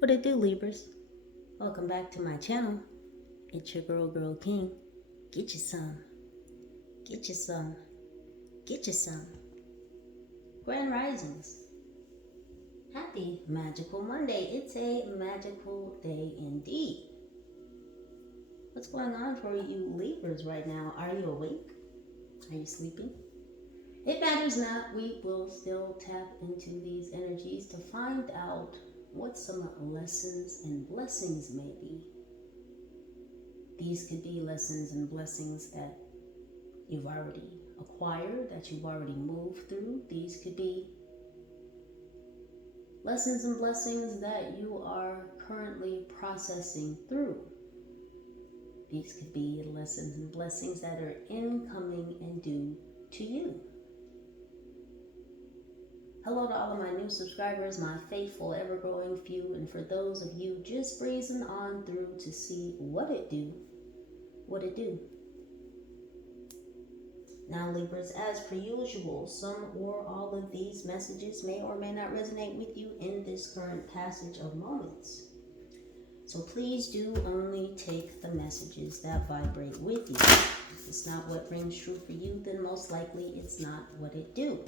What it do, Libras? Welcome back to my channel. It's your girl King. Get you some. Get you some. Get you some. Grand Risings. Happy Magical Monday. It's a magical day indeed. What's going on for you Libras right now? Are you awake? Are you sleeping? It matters not. We will still tap into these energies to find out what some lessons and blessings may be. These could be lessons and blessings that you've already acquired, that you've already moved through. These could be lessons and blessings that you are currently processing through. These could be lessons and blessings that are incoming and due to you. Hello to all of my new subscribers, my faithful, ever-growing few, and for those of you just breezing on through to see what it do. Now, Libras, as per usual, some or all of these messages may or may not resonate with you in this current passage of moments. So please do only take the messages that vibrate with you. If it's not what rings true for you, then most likely it's not what it do.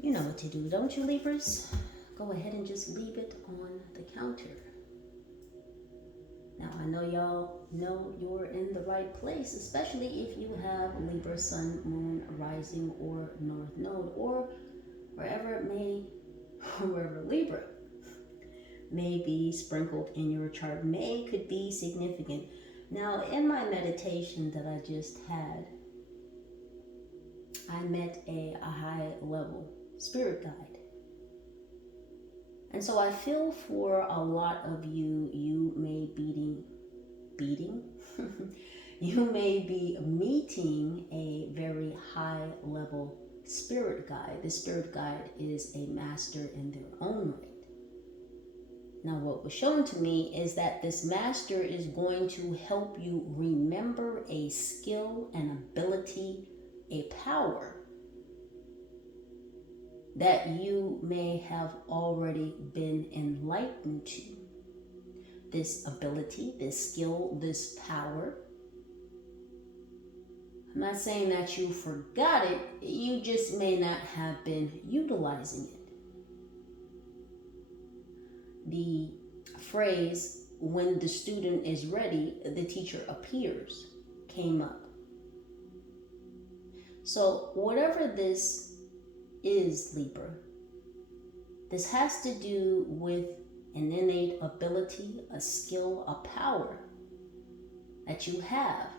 You know what to do, don't you, Libras? Go ahead and just leave it on the counter. Now, I know y'all know you're in the right place, especially if you have Libra, Sun, Moon, Rising, or North Node, or wherever Libra may be sprinkled in your chart. May could be significant. Now, in my meditation that I just had, I met a high level spirit guide. And so I feel for a lot of you, you may you may be meeting a very high level spirit guide. The spirit guide is a master in their own right. Now, what was shown to me is that this master is going to help you remember a skill, an ability, a power that you may have already been enlightened to. This ability, this skill, this power. I'm not saying that you forgot it, you just may not have been utilizing it. The phrase, when the student is ready, the teacher appears, came up. So whatever this is, Libra, this has to do with an innate ability, a skill, a power that you have,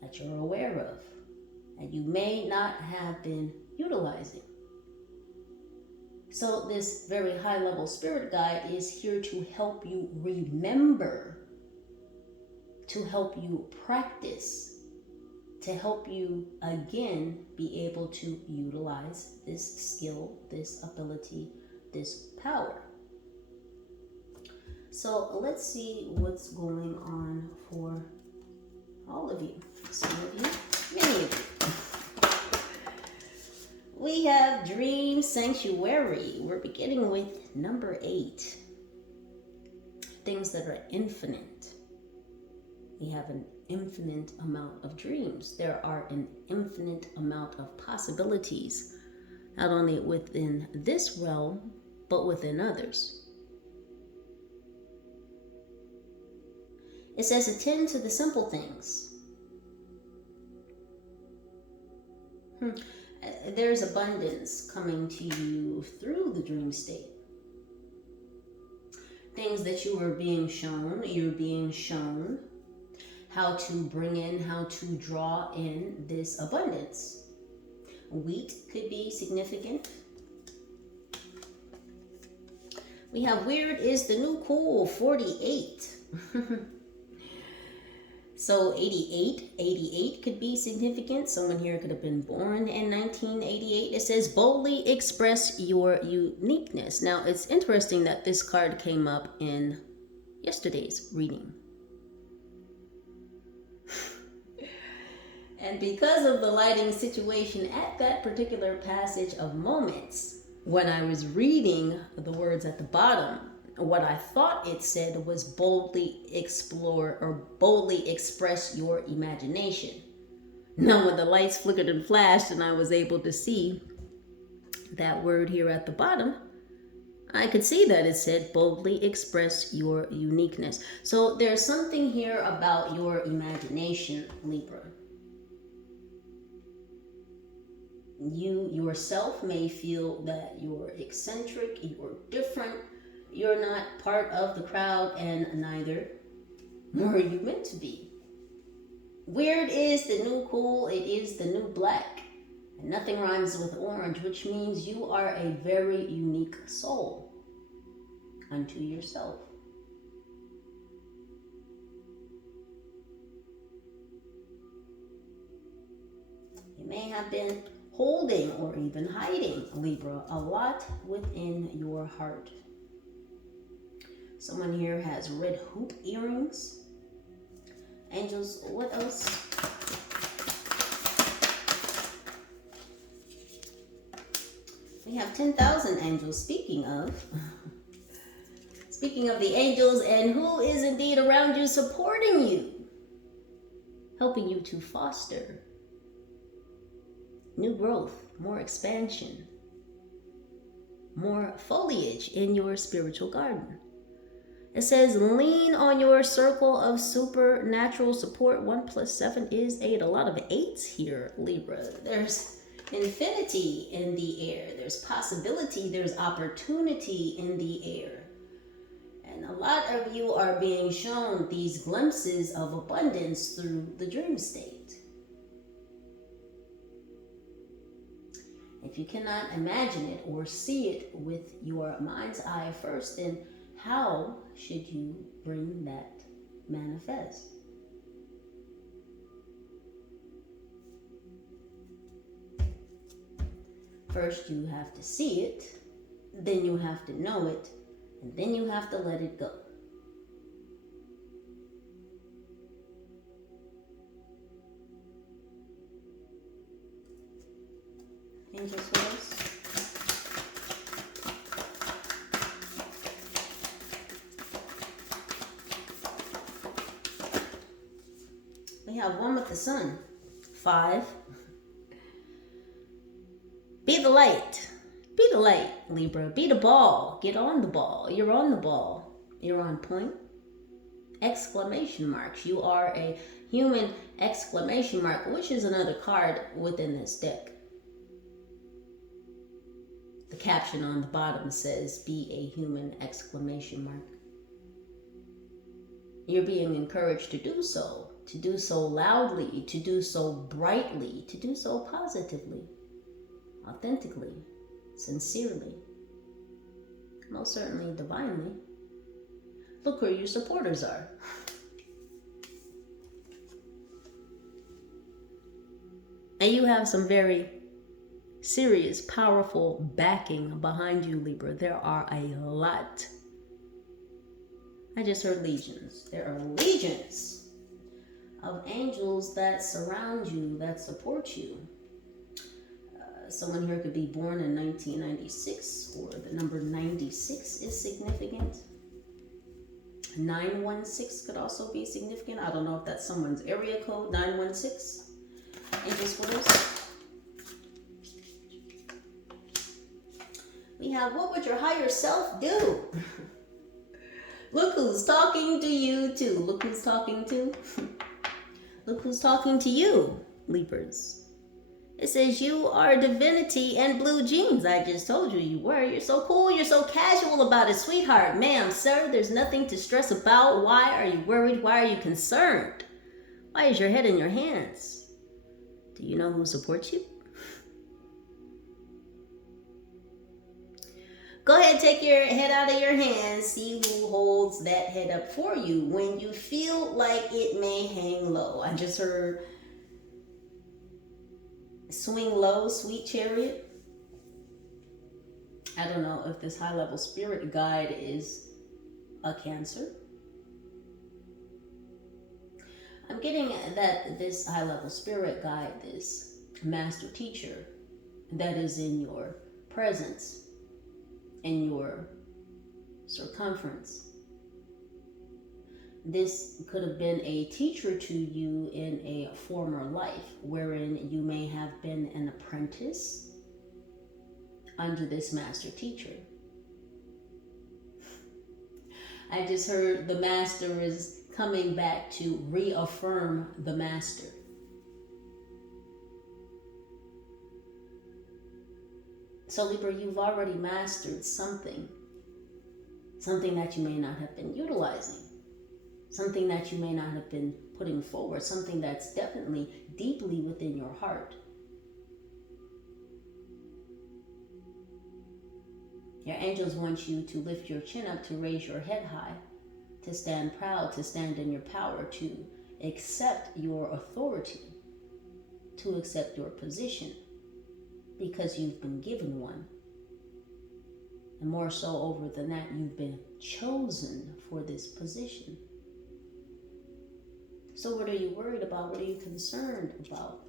that you're aware of, and you may not have been utilizing. So this very high level spirit guide is here to help you remember, to help you practice, to help you again be able to utilize this skill, this ability, this power. So let's see what's going on for all of you. Some of you, many of you. We have Dream Sanctuary. We're beginning with number 8. Things that are infinite. We have an infinite amount of dreams. There are an infinite amount of possibilities, not only within this realm, but within others. It says, attend to the simple things. There's abundance coming to you through the dream state. Things that you are being shown, you're being shown how to bring in, how to draw in this abundance. Wheat could be significant. We have weird is the new cool, 48. So 88 could be significant. Someone here could have been born in 1988. It says boldly express your uniqueness. Now it's interesting that this card came up in yesterday's reading. And because of the lighting situation at that particular passage of moments, when I was reading the words at the bottom, what I thought it said was boldly explore or boldly express your imagination. Now, when the lights flickered and flashed and I was able to see that word here at the bottom, I could see that it said boldly express your uniqueness. So there's something here about your imagination, Libra. You yourself may feel that you're eccentric, you're different, you're not part of the crowd, and neither were you meant to be. Weird is the new cool, it is the new black. And nothing rhymes with orange, which means you are a very unique soul unto yourself. You may have been holding or even hiding, Libra, a lot within your heart. Someone here has red hoop earrings. Angels, what else? We have 10,000 angels. Speaking of the angels, and who is indeed around you supporting you, helping you to foster new growth, more expansion, more foliage in your spiritual garden. It says, lean on your circle of supernatural support. 1 + 7 is 8. A lot of 8s here, Libra. There's infinity in the air. There's possibility. There's opportunity in the air. And a lot of you are being shown these glimpses of abundance through the dream state. If you cannot imagine it or see it with your mind's eye first, then how should you bring that manifest? First, you have to see it, then you have to know it, and then you have to let it go. Angels for us. We have 1 with the sun. 5. Be the light. Be the light, Libra. Be the ball. Get on the ball. You're on the ball. You're on point. Exclamation marks. You are a human exclamation mark, which is another card within this deck. The caption on the bottom says, be a human exclamation mark. You're being encouraged to do so loudly, to do so brightly, to do so positively, authentically, sincerely, most certainly divinely. Look where your supporters are. And you have some very serious, powerful backing behind you, Libra. There are a lot. I just heard legions. There are legions of angels that surround you, that support you. Someone here could be born in 1996, or the number 96 is significant. 916 could also be significant. I don't know if that's someone's area code, 916. Angels for us. We have, what would your higher self do? Look who's talking to you too. Look who's talking to. Look who's talking to you, Libras. It says you are divinity and blue jeans. I just told you you were. You're so cool. You're so casual about it, sweetheart. Ma'am, sir, there's nothing to stress about. Why are you worried? Why are you concerned? Why is your head in your hands? Do you know who supports you? Go ahead, take your head out of your hands. See who holds that head up for you when you feel like it may hang low. I just heard swing low, sweet chariot. I don't know if this high-level spirit guide is a Cancer. I'm getting that this high-level spirit guide, this master teacher that is in your presence, in your circumference. This could have been a teacher to you in a former life, wherein you may have been an apprentice under this master teacher. I just heard the master is coming back to reaffirm the master. So Libra, you've already mastered something that you may not have been utilizing. Something that you may not have been putting forward, something that's definitely deeply within your heart. Your angels want you to lift your chin up, to raise your head high, to stand proud, to stand in your power, to accept your authority, to accept your position, because you've been given one. And more so over than that, you've been chosen for this position. So what are you worried about? What are you concerned about?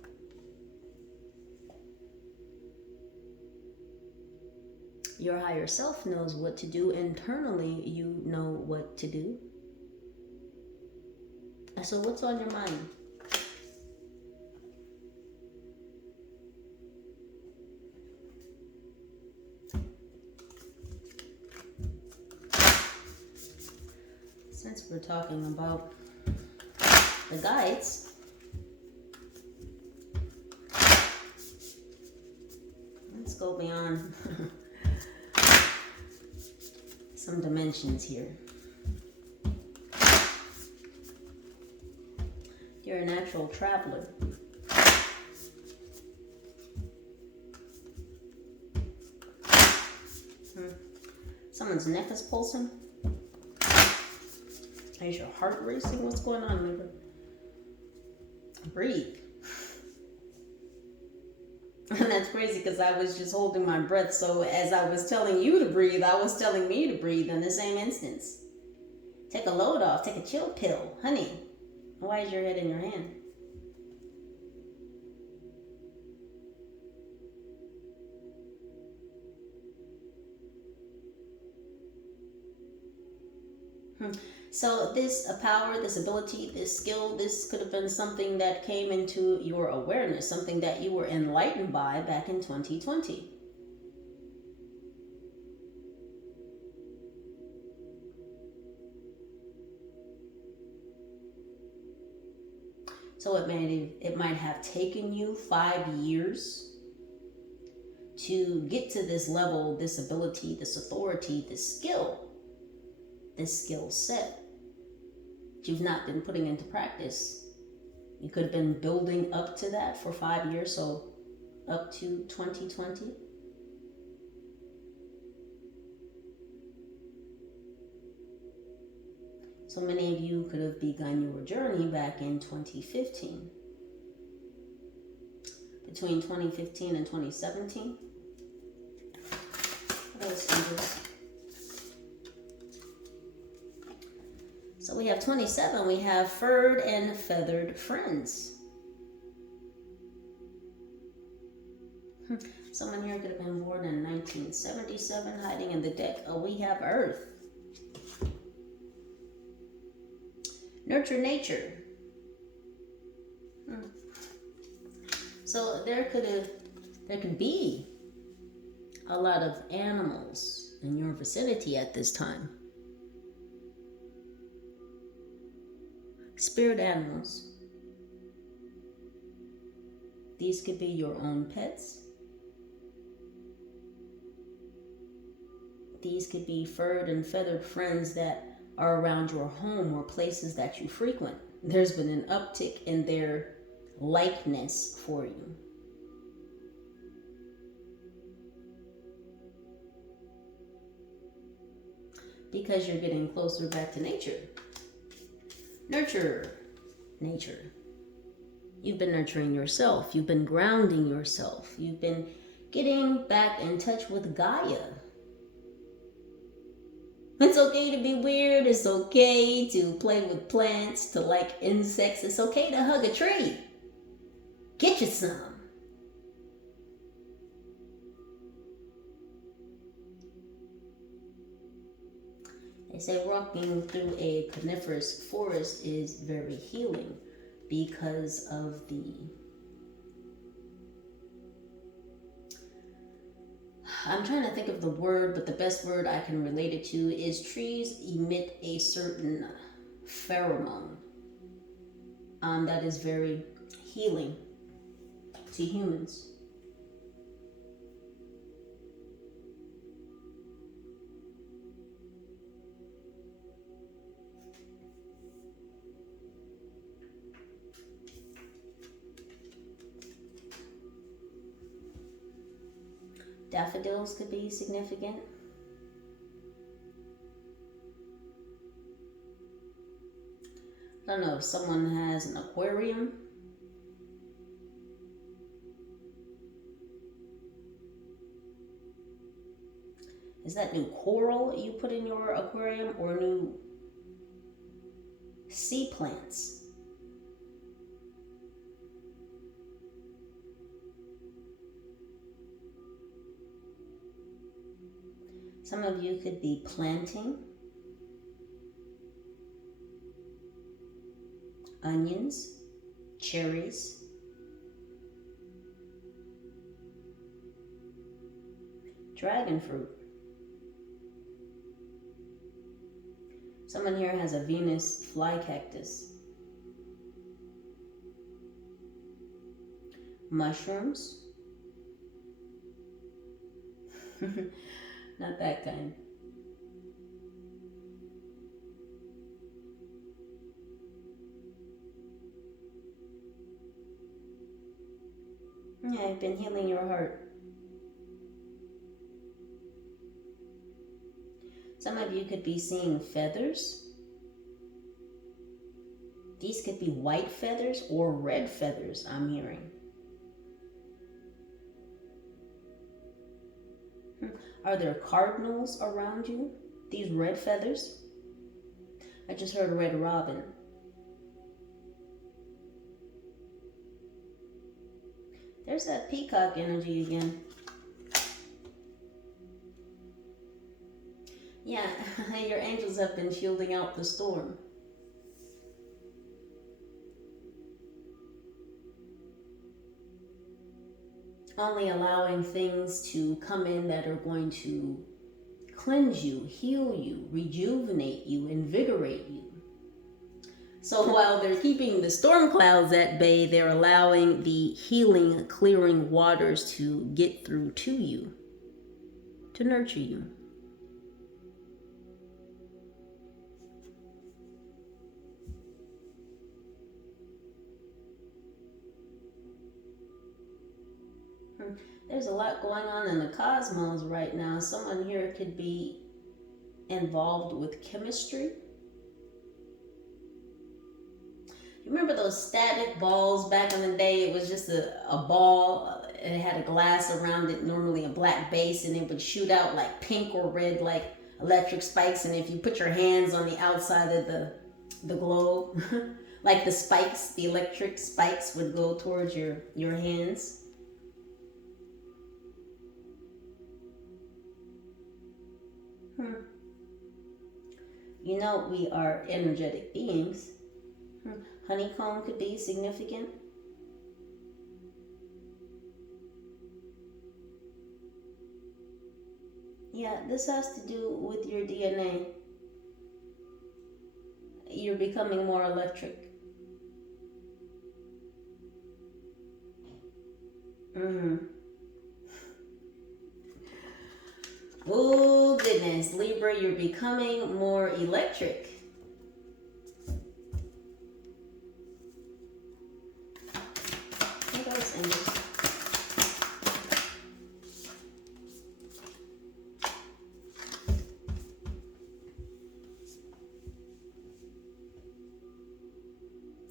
Your higher self knows what to do. Internally, you know what to do. So what's on your mind? Since we're talking about the guides, let's go beyond some dimensions here. You're a natural traveler. Someone's neck is pulsing. Is your heart racing? What's going on, Libra? Breathe. And that's crazy because I was just holding my breath. So as I was telling you to breathe, I was telling me to breathe in the same instance. Take a load off. Take a chill pill. Honey, why is your head in your hand? So this power, this ability, this skill, this could have been something that came into your awareness, something that you were enlightened by back in 2020. So it might have taken you 5 years to get to this level, this ability, this authority, this skill set. You've not been putting into practice. You could have been building up to that for 5 years, so up to 2020. So many of you could have begun your journey back in 2015. Between 2015 and 2017. What else is? So we have 27, we have furred and feathered friends. Someone here could have been born in 1977, hiding in the deck. Oh, we have Earth. Nurture nature. So there could be a lot of animals in your vicinity at this time. Spirit animals. These could be your own pets. These could be furred and feathered friends that are around your home or places that you frequent. There's been an uptick in their likeness for you. Because you're getting closer back to nature. Nurture nature. You've been nurturing yourself. You've been grounding yourself. You've been getting back in touch with Gaia. It's okay to be weird. It's okay to play with plants, to like insects. It's okay to hug a tree. Get you some. They say walking through a coniferous forest is very healing because of the... I'm trying to think of the word, but the best word I can relate it to is trees emit a certain pheromone that is very healing to humans. Daffodils could be significant. I don't know if someone has an aquarium. Is that new coral you put in your aquarium or new sea plants? Some of you could be planting onions, cherries, dragon fruit. Someone here has a Venus fly cactus. Mushrooms. Not that kind. Yeah, I've been healing your heart. Some of you could be seeing feathers. These could be white feathers or red feathers, I'm hearing. Are there cardinals around you? These red feathers? I just heard a red robin. There's that peacock energy again. Yeah, your angels have been shielding out the storm. Only allowing things to come in that are going to cleanse you, heal you, rejuvenate you, invigorate you. So while they're keeping the storm clouds at bay, they're allowing the healing, clearing waters to get through to you, to nurture you. There's a lot going on in the cosmos right now. Someone here could be involved with chemistry. You remember those static balls back in the day? It was just a ball. It had a glass around it, normally a black base, and it would shoot out like pink or red, like electric spikes. And if you put your hands on the outside of the globe, like the spikes, the electric spikes would go towards your hands. You know, we are energetic beings. Honeycomb could be significant. Yeah, this has to do with your DNA. You're becoming more electric. Oh goodness, Libra, you're becoming more electric. Here goes angels.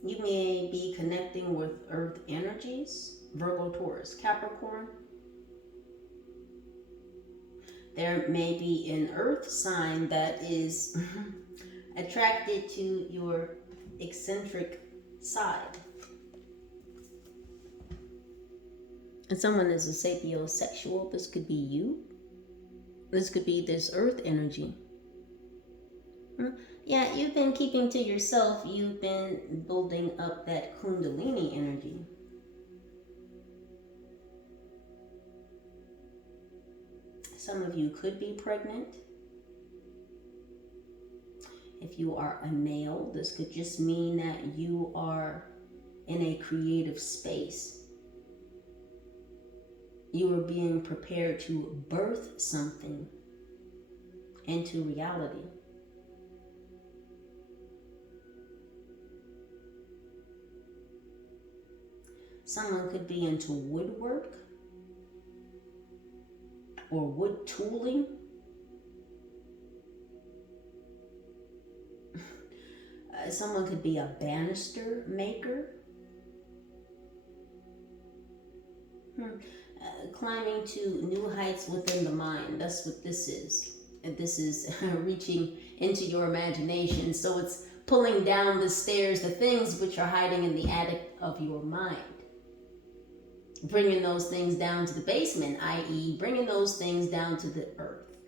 You may be connecting with earth energies, Virgo, Taurus, Capricorn. There may be an earth sign that is attracted to your eccentric side. And someone is a sapiosexual. This could be you. This could be this earth energy. Yeah, you've been keeping to yourself. You've been building up that Kundalini energy. Some of you could be pregnant. If you are a male, this could just mean that you are in a creative space. You are being prepared to birth something into reality. Someone could be into woodwork or wood tooling. Someone could be a banister maker. Climbing to new heights within the mind. That's what this is. And this is reaching into your imagination. So it's pulling down the stairs, the things which are hiding in the attic of your mind. Bringing those things down to the basement, i.e. bringing those things down to the earth.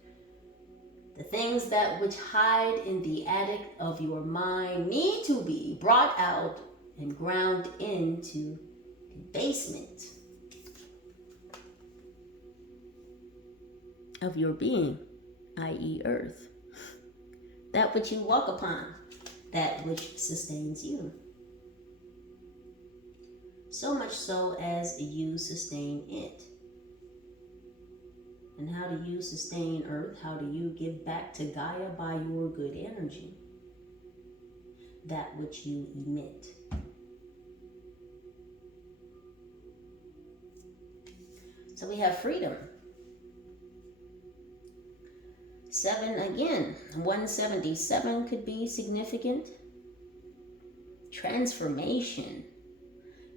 The things that which hide in the attic of your mind need to be brought out and ground into the basement of your being, i.e. earth. That which you walk upon, that which sustains you. So much so as you sustain it. And how do you sustain earth? How do you give back to Gaia? By your good energy, that which you emit. So we have freedom. 7 again, 177 could be significant. Transformation.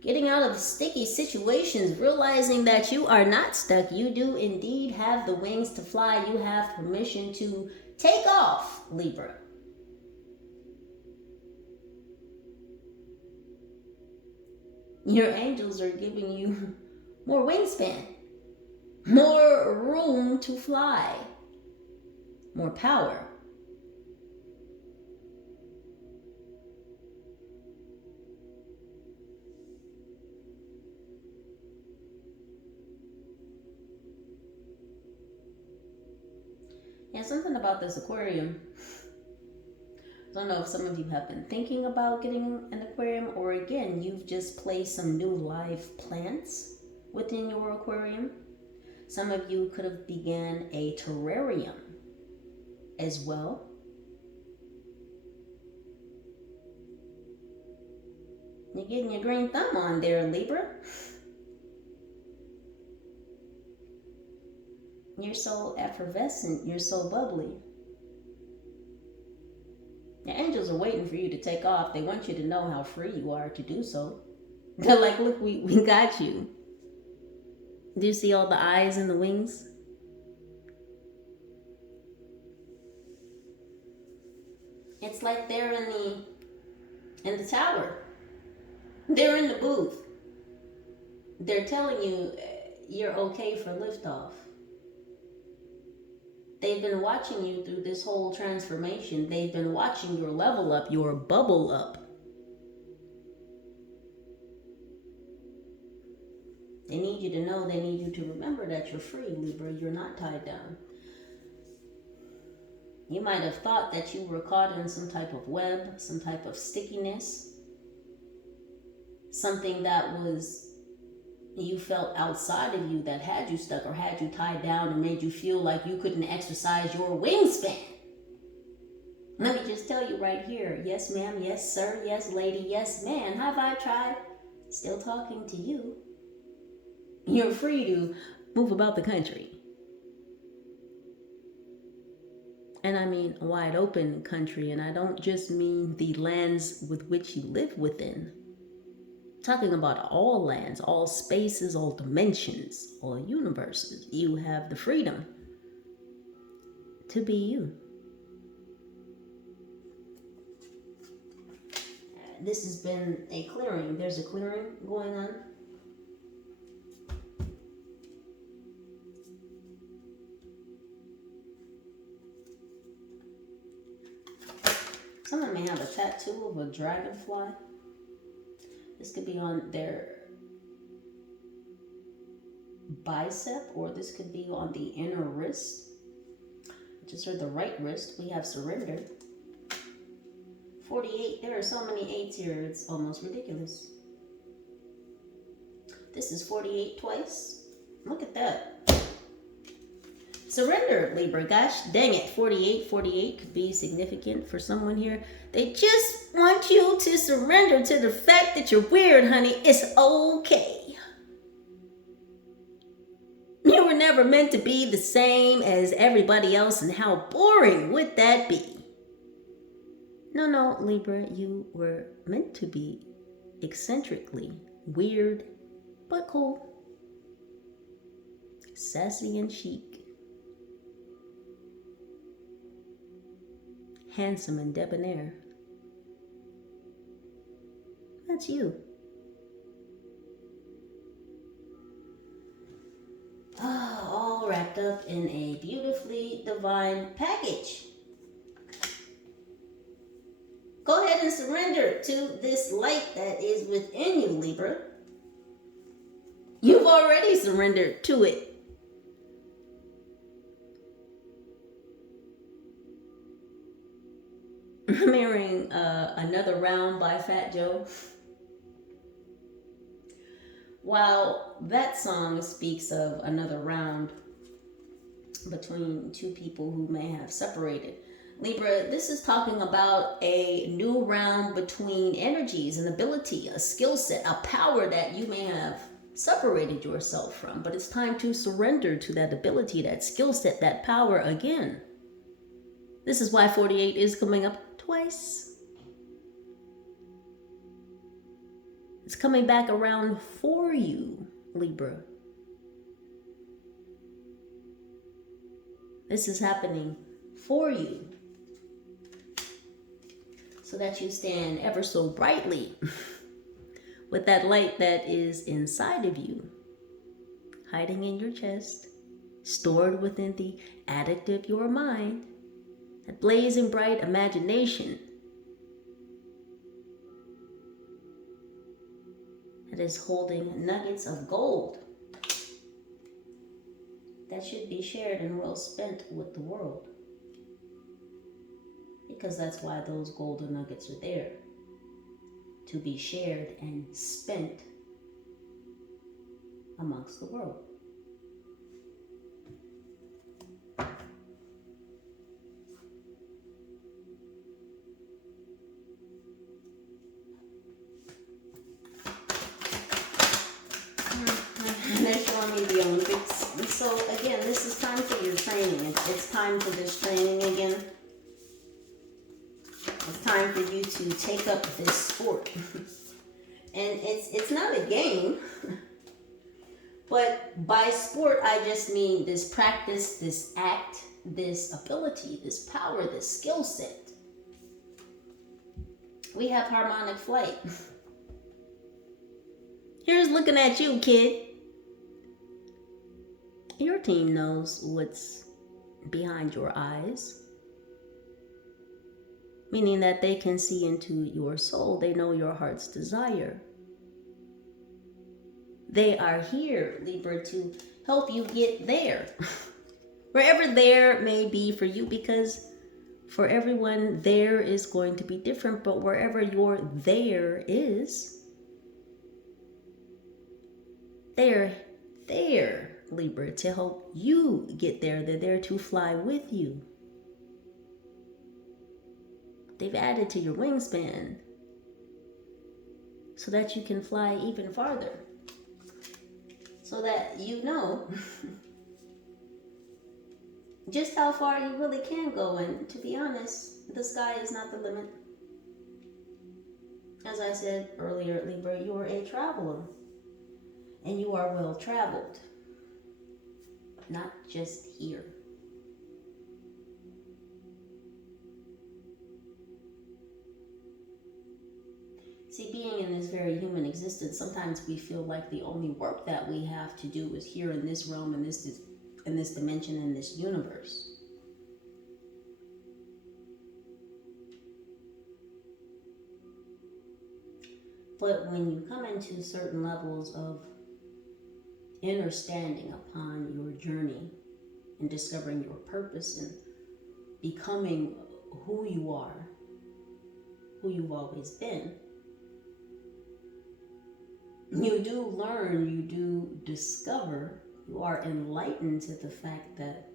Getting out of sticky situations, realizing that you are not stuck. You do indeed have the wings to fly. You have permission to take off, Libra. Your angels are giving you more wingspan, more room to fly, more power. Yeah, something about this aquarium. I don't know if some of you have been thinking about getting an aquarium, or again, you've just placed some new live plants within your aquarium. Some of you could have began a terrarium as well. You're getting your green thumb on there, Libra. You're so effervescent. You're so bubbly. Your angels are waiting for you to take off. They want you to know how free you are to do so. They're like, look, we got you. Do you see all the eyes and the wings? It's like they're in the tower. They're in the booth. They're telling you you're okay for liftoff. They've been watching you through this whole transformation. They've been watching your level up, your bubble up. They need you to know, they need you to remember that you're free, Libra. You're not tied down. You might have thought that you were caught in some type of web, some type of stickiness, something that was you felt outside of you that had you stuck or had you tied down and made you feel like you couldn't exercise your wingspan. Let me just tell you right here, yes ma'am, yes sir, yes lady, yes man, have I tried? Still talking to you. You're free to move about the country. And I mean wide open country, and I don't just mean the lands with which you live within. Talking about all lands, all spaces, all dimensions, all universes. You have the freedom to be you. This has been a clearing. There's a clearing going on. Someone may have a tattoo of a dragonfly. This could be on their bicep, or this could be on the inner wrist, which is the right wrist. We have surrender. 48. There are so many 8s here, it's almost ridiculous. This is 48 twice. Look at that. Surrender, Libra. Gosh dang it. 48 could be significant for someone here. They just want you to surrender to the fact that you're weird, honey. It's okay. You were never meant to be the same as everybody else, and how boring would that be? No, Libra, you were meant to be eccentrically weird, but cool. Sassy and chic. Handsome and debonair. That's you. All wrapped up in a beautifully divine package. Go ahead and surrender to this light that is within you, Libra. You've already surrendered to it. I'm hearing Another Round by Fat Joe. While that song speaks of another round between two people who may have separated, Libra, this is talking about a new round between energies, an ability, a skill set, a power that you may have separated yourself from. But it's time to surrender to that ability, that skill set, that power again. This is why 48 is coming up twice. It's coming back around for you, Libra. This is happening for you, so that you stand ever so brightly with that light that is inside of you, hiding in your chest, stored within the attic of your mind, that blazing bright imagination that is holding nuggets of gold that should be shared and well spent with the world. Because that's why those golden nuggets are there, to be shared and spent amongst the world. And they're showing me the Olympics. And so again, this is time for your training. It's time for this training again. It's time for you to take up this sport. And it's not a game. But by sport, I just mean this practice, this act, this ability, this power, this skill set. We have harmonic flight. Here's looking at you, kid. Your team knows what's behind your eyes. Meaning that they can see into your soul. They know your heart's desire. They are here, Libra, to help you get there. Wherever there may be for you, because for everyone, there is going to be different. But wherever your there is, they're there, Libra, to help you get there. They're there to fly with you. They've added to your wingspan so that you can fly even farther. So that you know just how far you really can go. And to be honest, the sky is not the limit. As I said earlier, Libra, you are a traveler. And you are well traveled. Not just here. See, being in this very human existence, sometimes we feel like the only work that we have to do is here in this realm, in this dimension, in this universe. But when you come into certain levels of understanding upon your journey and discovering your purpose and becoming who you are, who you've always been, you do learn, you do discover, you are enlightened to the fact that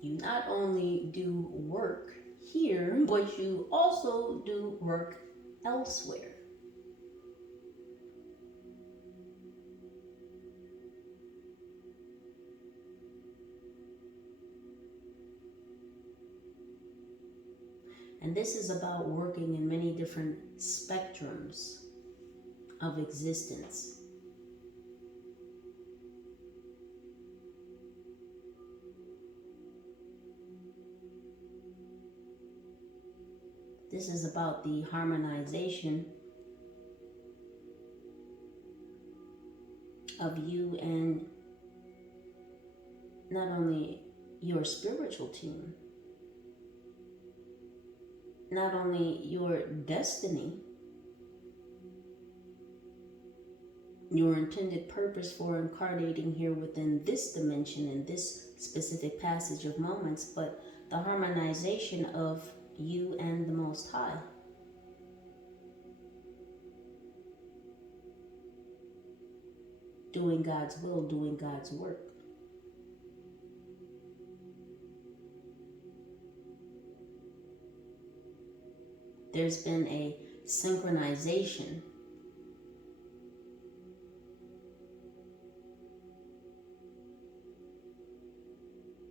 you not only do work here, but you also do work elsewhere. And this is about working in many different spectrums of existence. This is about the harmonization of you and not only your spiritual team, not only your destiny, your intended purpose for incarnating here within this dimension in this specific passage of moments, but the harmonization of you and the Most High. Doing God's will, doing God's work. There's been a synchronization.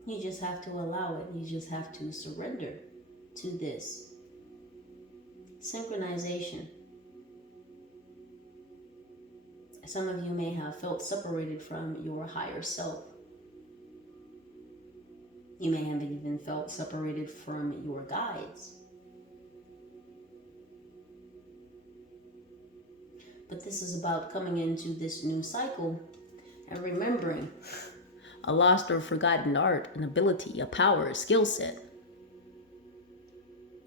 You just have to allow it. You just have to surrender to this synchronization. Some of you may have felt separated from your higher self. You may have even felt separated from your guides. But this is about coming into this new cycle and remembering a lost or forgotten art, an ability, a power, a skill set,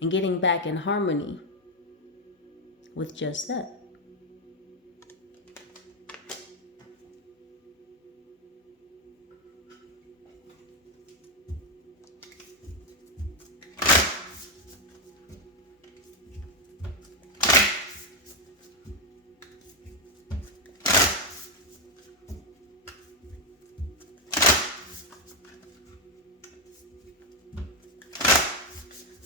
and getting back in harmony with just that.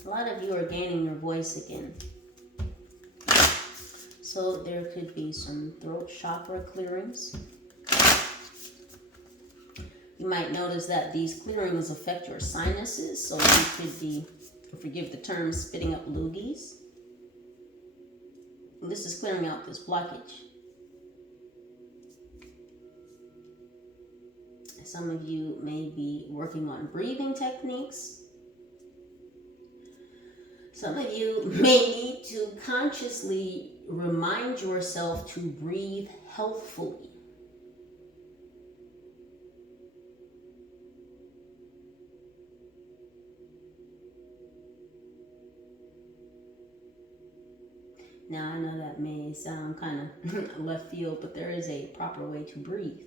A lot of you are gaining your voice again. So there could be some throat chakra clearings. You might notice that these clearings affect your sinuses, so you could be, forgive the term, spitting up loogies. And this is clearing out this blockage. Some of you may be working on breathing techniques. Some of you may need to consciously remind yourself to breathe healthfully. Now, I know that may sound kind of left field, but there is a proper way to breathe.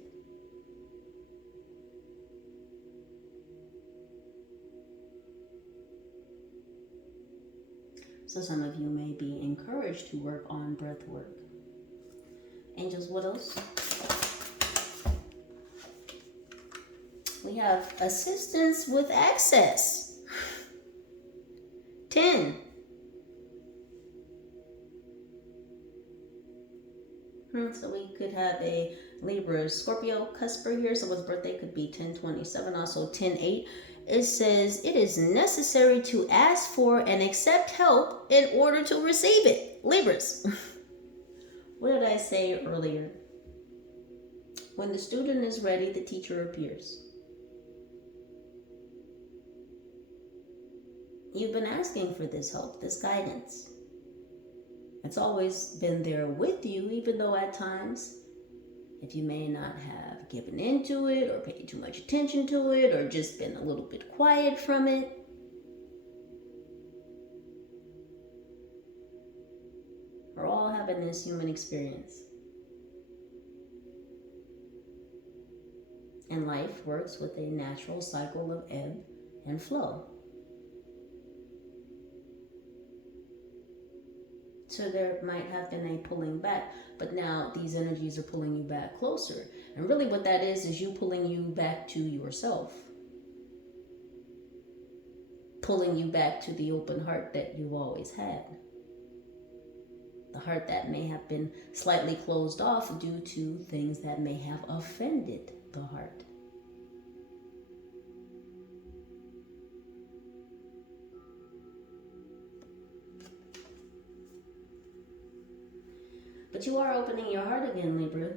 So some of you may be encouraged to work on breath work. Angels, what else? We have assistance with access. 10. So we could have a Libra Scorpio cusper here. Someone's birthday could be 10/27, also 10/8. It says it is necessary to ask for and accept help in order to receive it. Libras. What did I say earlier? When the student is ready, the teacher appears. You've been asking for this help, this guidance. It's always been there with you, even though at times, if you may not have given into it or paid too much attention to it or just been a little bit quiet from it. We're all having job in this human experience. And life works with a natural cycle of ebb and flow. So there might have been a pulling back, but now these energies are pulling you back closer. And really what that is you pulling you back to yourself. Pulling you back to the open heart that you've always had. The heart that may have been slightly closed off due to things that may have offended the heart. But you are opening your heart again, Libra.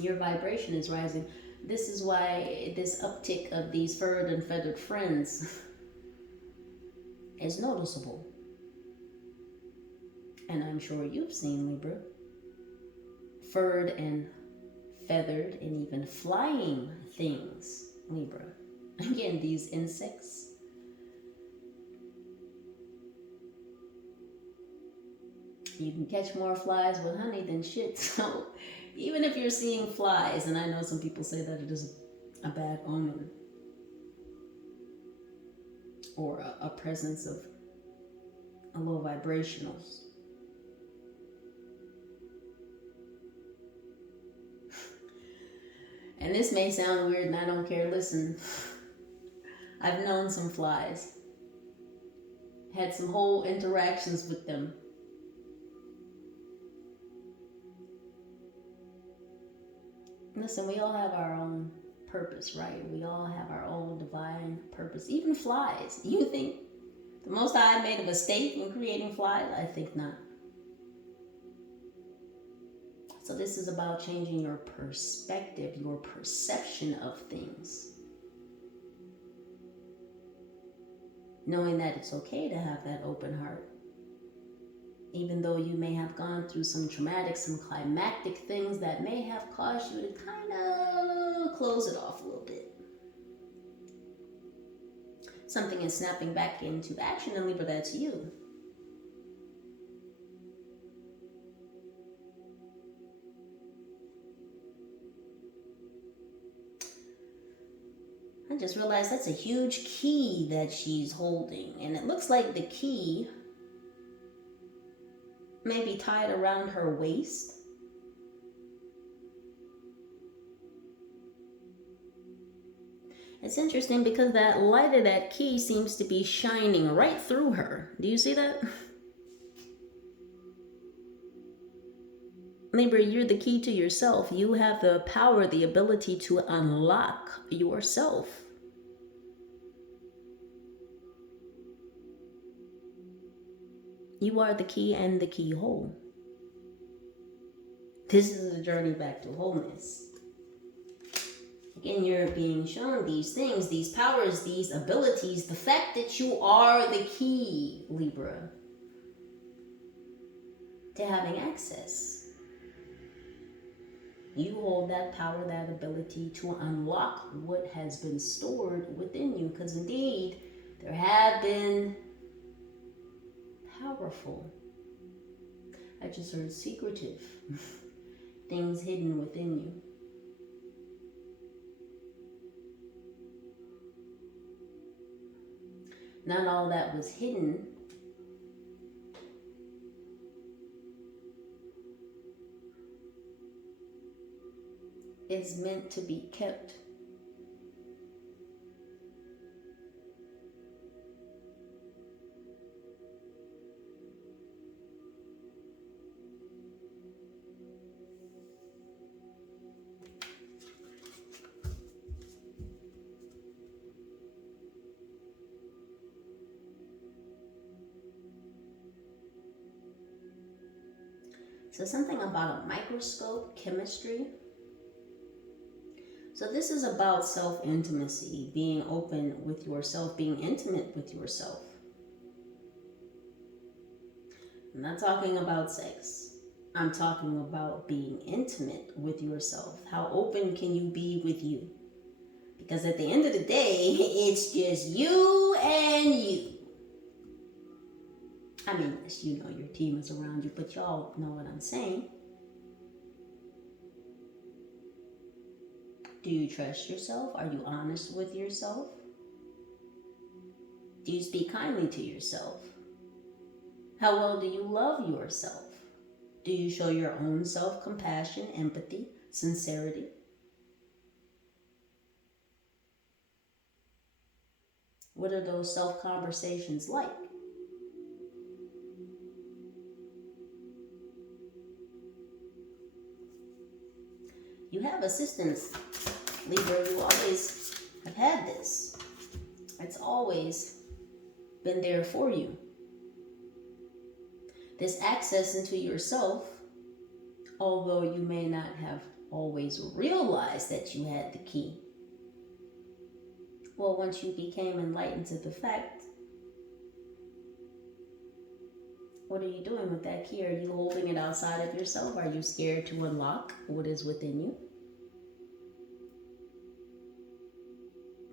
Your vibration is rising. This is why this uptick of these furred and feathered friends is noticeable. And I'm sure you've seen, Libra, furred and feathered and even flying things, Libra. Again, these insects. You can catch more flies with honey than shit. So even if you're seeing flies, and I know some people say that it is a bad omen, or a presence of a low vibrationals. And this may sound weird and I don't care. Listen, I've known some flies. Had some whole interactions with them. Listen, we all have our own purpose, right? We all have our own divine purpose. Even flies. You think the Most High made a mistake when creating flies? I think not. So this is about changing your perspective, your perception of things. Knowing that it's okay to have that open heart. Even though you may have gone through some traumatic, some climactic things that may have caused you to kind of close it off a little bit. Something is snapping back into action, and Libra, that's you. I just realized that's a huge key that she's holding, and it looks like the key may be tied around her waist. It's interesting because that light of that key seems to be shining right through her. Do you see that? Libra, you're the key to yourself. You have the power, the ability to unlock yourself. You are the key and the keyhole. This is a journey back to wholeness. Again, you're being shown these things, these powers, these abilities, the fact that you are the key, Libra, to having access. You hold that power, that ability to unlock what has been stored within you, because indeed, there have been powerful, I just heard secretive, things hidden within you. Not all that was hidden is meant to be kept. So something about a microscope, chemistry. So this is about self-intimacy, being open with yourself, being intimate with yourself. I'm not talking about sex. I'm talking about being intimate with yourself. How open can you be with you? Because at the end of the day, it's just you and you. I mean, you know your team is around you, but y'all know what I'm saying. Do you trust yourself? Are you honest with yourself? Do you speak kindly to yourself? How well do you love yourself? Do you show your own self-compassion, empathy, sincerity? What are those self-conversations like? You have assistance, Libra. You always have had this. It's always been there for you. This access into yourself, although you may not have always realized that you had the key, well, once you became enlightened to the fact, what are you doing with that key? Are you holding it outside of yourself? Are you scared to unlock what is within you?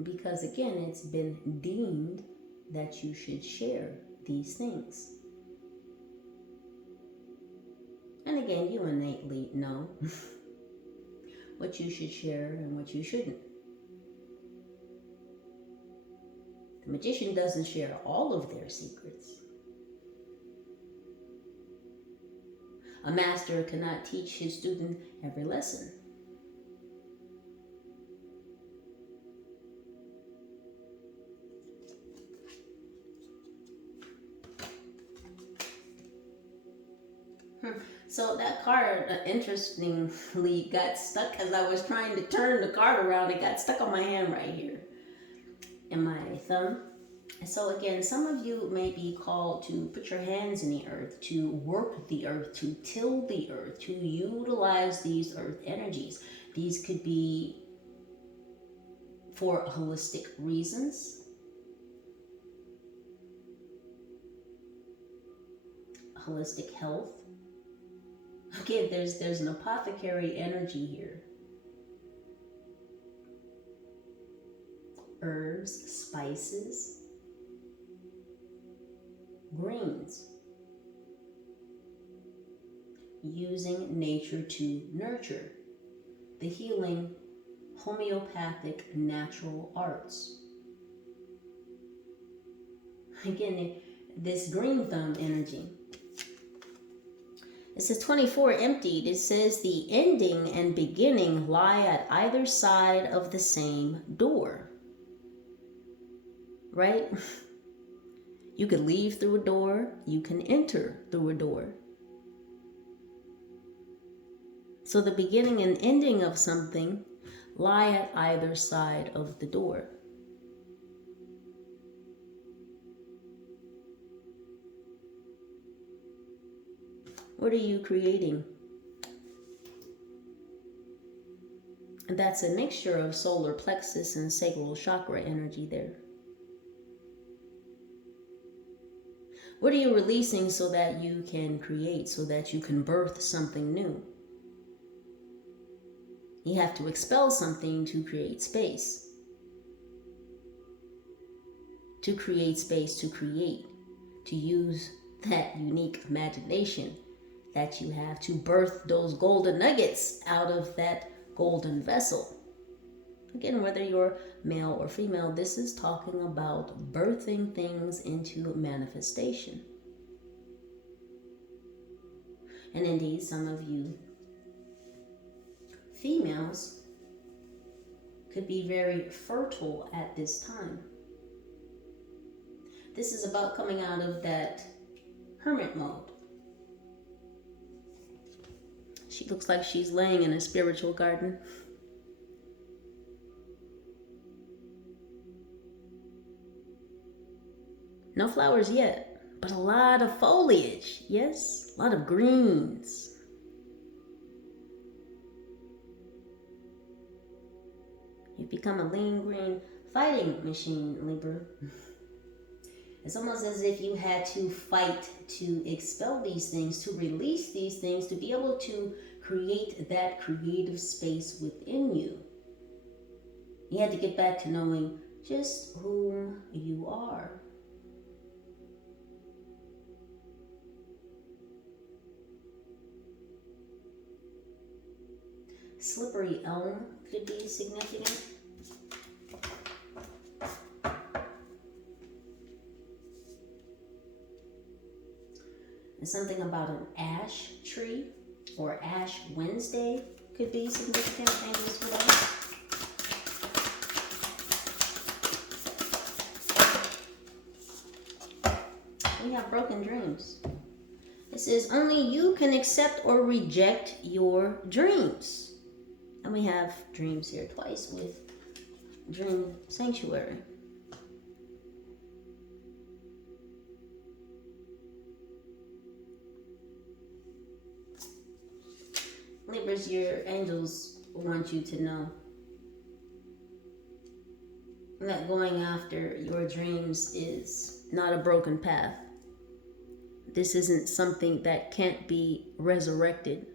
Because again, it's been deemed that you should share these things. And again, you innately know what you should share and what you shouldn't. The magician doesn't share all of their secrets. A master cannot teach his student every lesson. So that card, interestingly, got stuck as I was trying to turn the card around. It got stuck on my hand right here in my thumb. So again, some of you may be called to put your hands in the earth, to work the earth, to till the earth, to utilize these earth energies. These could be for holistic reasons. Holistic health. Again, there's an apothecary energy here. Herbs, spices, greens. Using nature to nurture. The healing, homeopathic, natural arts. Again, this green thumb energy. It says 24 emptied. It says the ending and beginning lie at either side of the same door. Right? You could leave through a door. You can enter through a door. So the beginning and ending of something lie at either side of the door. What are you creating? And that's a mixture of solar plexus and sacral chakra energy there. What are you releasing so that you can create, so that you can birth something new? You have to expel something to create space. To create space, to create, to use that unique imagination that you have to birth those golden nuggets out of that golden vessel. Again, whether you're male or female, this is talking about birthing things into manifestation. And indeed, some of you females could be very fertile at this time. This is about coming out of that hermit mode. She looks like she's laying in a spiritual garden. No flowers yet, but a lot of foliage. Yes, a lot of greens. You've become a lean green fighting machine, Libra. It's almost as if you had to fight to expel these things, to release these things, to be able to create that creative space within you. You had to get back to knowing just who you are. Slippery elm could be significant. And something about an ash tree or Ash Wednesday could be significant. Angels for that. We have broken dreams. It says only you can accept or reject your dreams. And we have dreams here twice with Dream Sanctuary. Libras, your angels want you to know that going after your dreams is not a broken path. This isn't something that can't be resurrected.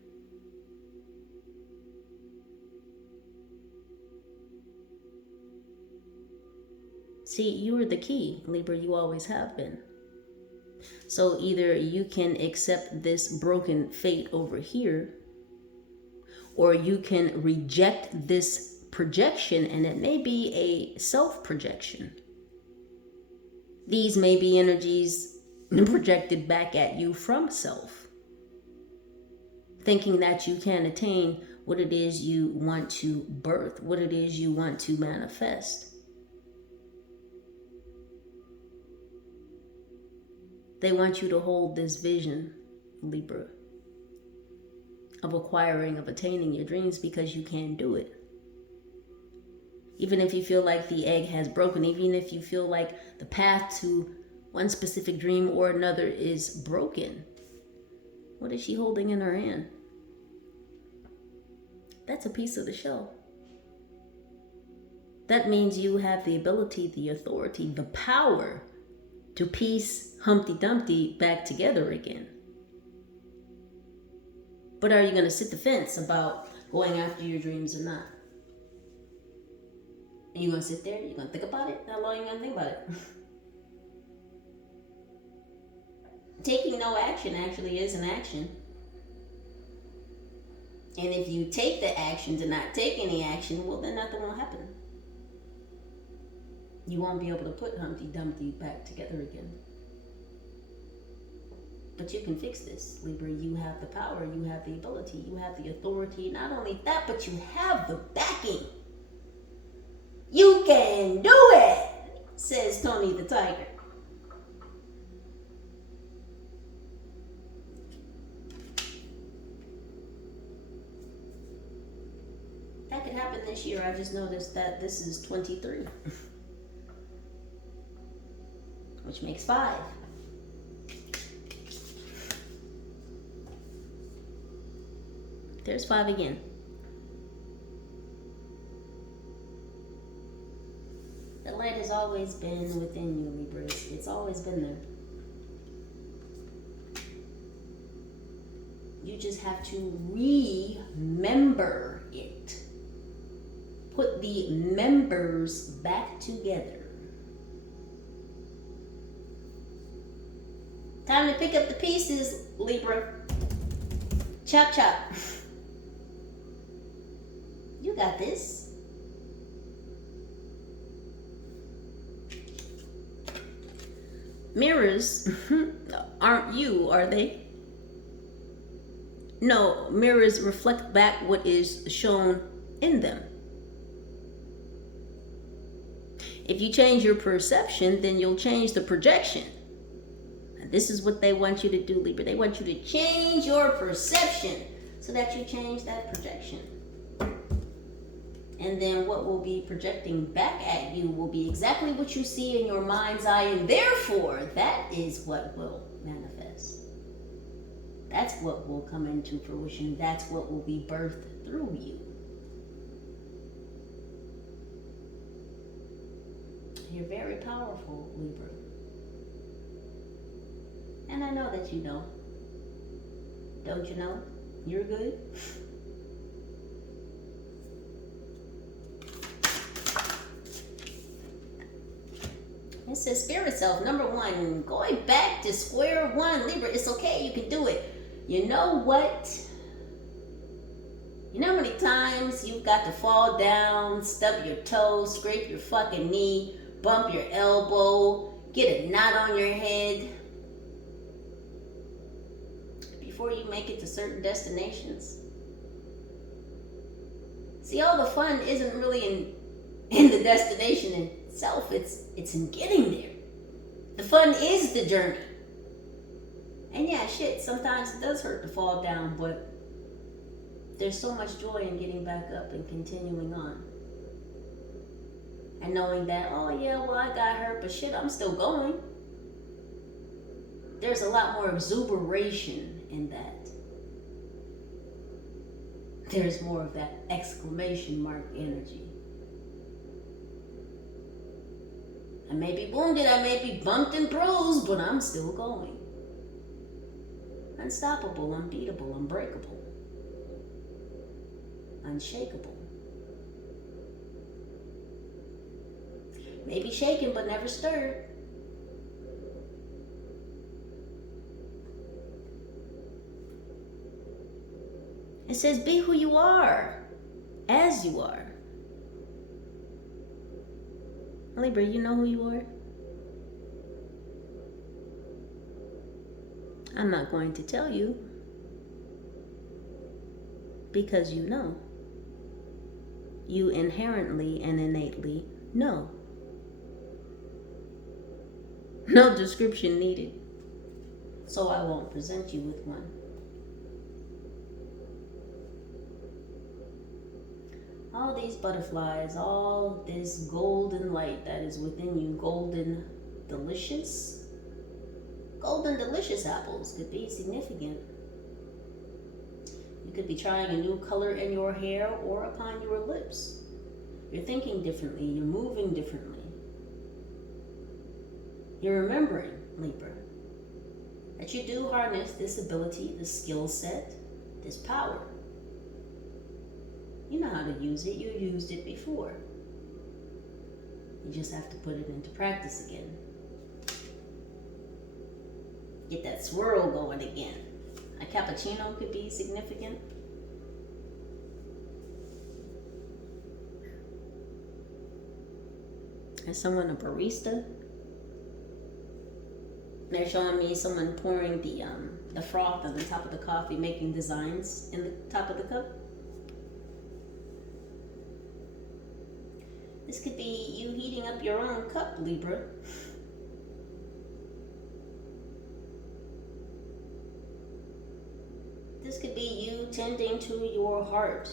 See, you are the key, Libra. You always have been. So either you can accept this broken fate over here, or you can reject this projection, and it may be a self-projection. These may be energies projected back at you from self, thinking that you can attain what it is you want to birth, what it is you want to manifest. They want you to hold this vision, Libra, of acquiring, of attaining your dreams, because you can do it. Even if you feel like the egg has broken, even if you feel like the path to one specific dream or another is broken, what is she holding in her hand? That's a piece of the shell. That means you have the ability, the authority, the power to piece Humpty Dumpty back together again. But are you going to sit the fence about going after your dreams or not? Are you going to sit there? You're going to think about it? How long are you going to think about it? Taking no action actually is an action. And if you take the action to not take any action, well, then nothing will happen. You won't be able to put Humpty Dumpty back together again. But you can fix this, Libra. You have the power, you have the ability, you have the authority. Not only that, but you have the backing. You can do it, says Tony the Tiger. That could happen this year. I just noticed that this is 23. Which makes 5. There's 5 again. The light has always been within you, Libras. It's always been there. You just have to remember it. Put the members back together. Time to pick up the pieces, Libra. Chop, chop. You got this. Mirrors aren't you, are they? No, mirrors reflect back what is shown in them. If you change your perception, then you'll change the projection. And this is what they want you to do, Libra. They want you to change your perception so that you change that projection. And then what will be projecting back at you will be exactly what you see in your mind's eye, and therefore that is what will manifest. That's what will come into fruition. That's what will be birthed through you. You're very powerful, Libra. And I know that you know. Don't you know? You're good. It says spirit self, number 1, going back to square one. Libra, it's okay, you can do it. You know what? You know how many times you've got to fall down, stub your toe, scrape your fucking knee, bump your elbow, get a knot on your head before you make it to certain destinations? See, all the fun isn't really in the destination itself, it's in getting there. The fun is the journey. And yeah, shit, sometimes it does hurt to fall down, but there's so much joy in getting back up and continuing on. And knowing that, oh yeah, well, I got hurt, but shit, I'm still going. There's a lot more exuberation in that. There's more of that exclamation mark energy. I may be wounded, I may be bumped and bruised, but I'm still going. Unstoppable, unbeatable, unbreakable. Unshakable. Maybe shaken but never stirred. It says, be who you are, as you are. Libra, you know who you are? I'm not going to tell you, because you know. You inherently and innately know. No description needed. So I won't present you with one. All these butterflies, all this golden light that is within you, golden delicious apples could be significant. You could be trying a new color in your hair or upon your lips. You're thinking differently, you're moving differently. You're remembering, Libra, that you do harness this ability, this skill set, this power. You know how to use it. You used it before. You just have to put it into practice again. Get that swirl going again. A cappuccino could be significant. Is someone a barista? They're showing me someone pouring the froth on the top of the coffee, making designs in the top of the cup. This could be you heating up your own cup, Libra. This could be you tending to your heart,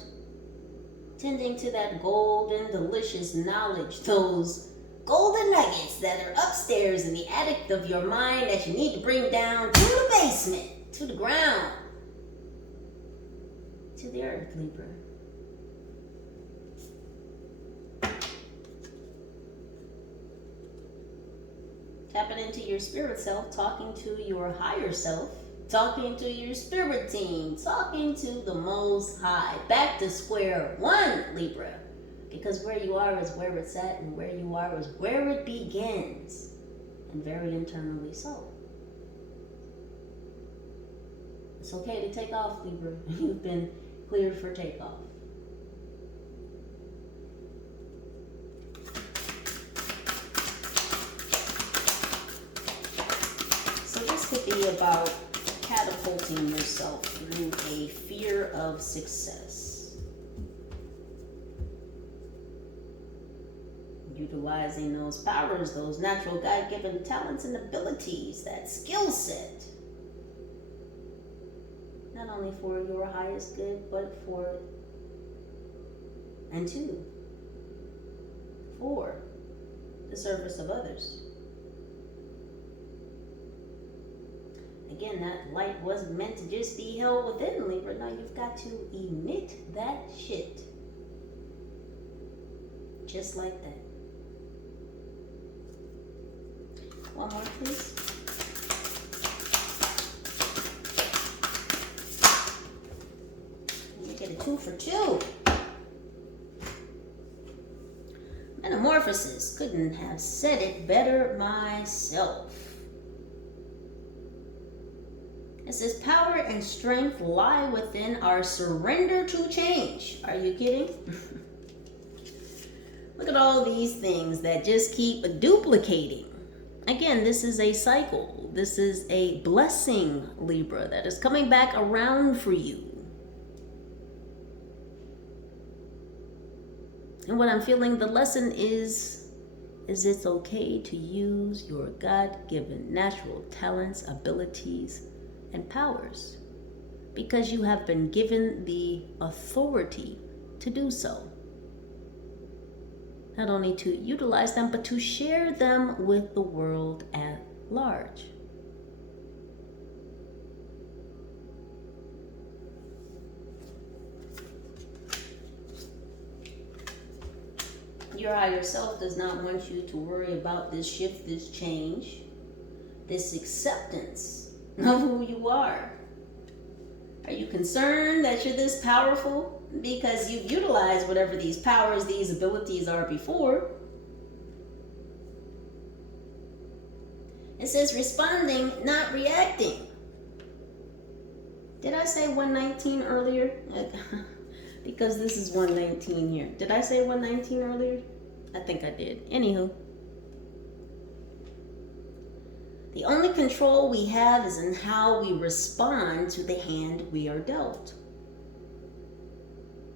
tending to that golden, delicious knowledge, those golden nuggets that are upstairs in the attic of your mind that you need to bring down to the basement, to the ground, to the earth, Libra. Tapping into your spirit self, talking to your higher self, talking to your spirit team, talking to the Most High. Back to square one, Libra. Because where you are is where it's at, and where you are is where it begins. And very internally so. It's okay to take off, Libra. You've been cleared for takeoff. Could be about catapulting yourself through a fear of success. Utilizing those powers, those natural God-given talents and abilities, that skill set. Not only for your highest good, but for, and two, for the service of others. Again, that light wasn't meant to just be held within, Libra. Now you've got to emit that shit. Just like that. One more, please. You get a 2 for 2. Metamorphosis. Couldn't have said it better myself. It says power and strength lie within our surrender to change. Are you kidding? Look at all these things that just keep duplicating. Again, this is a cycle. This is a blessing, Libra, that is coming back around for you. And what I'm feeling, the lesson is it's okay to use your God-given natural talents, abilities, and powers, because you have been given the authority to do so. Not only to utilize them, but to share them with the world at large. Your higher self does not want you to worry about this shift, this change, this acceptance of who you are. Are you concerned that you're this powerful because you've utilized whatever these powers, these abilities are before? It says responding, not reacting. Did I say 119 earlier? Because this is 119 here. Did I say 119 earlier? I think I did. Anywho. The only control we have is in how we respond to the hand we are dealt.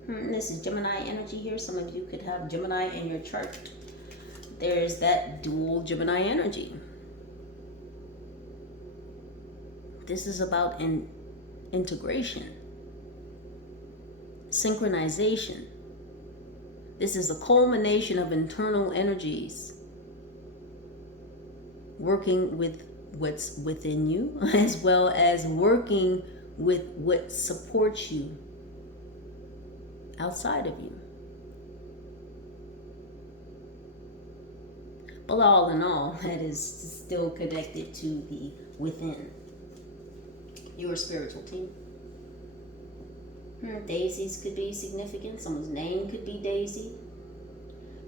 This is Gemini energy here. Some of you could have Gemini in your chart. There's that dual Gemini energy. This is about integration. Synchronization. This is a culmination of internal energies working with what's within you, as well as working with what supports you outside of you. But all in all, that is still connected to the within. Your spiritual team. Daisies could be significant. Someone's name could be Daisy.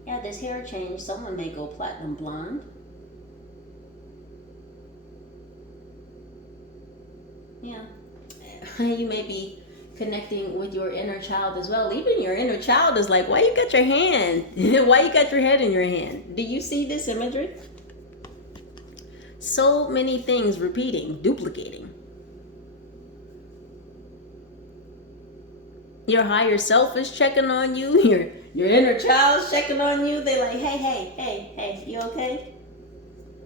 Yeah, this hair change. Someone may go platinum blonde. Yeah. You may be connecting with your inner child as well. Even your inner child is like, why you got your hand? Why you got your head in your hand? Do you see this imagery? So many things repeating, duplicating. Your higher self is checking on you. Your inner child's checking on you. They're like, hey, you okay?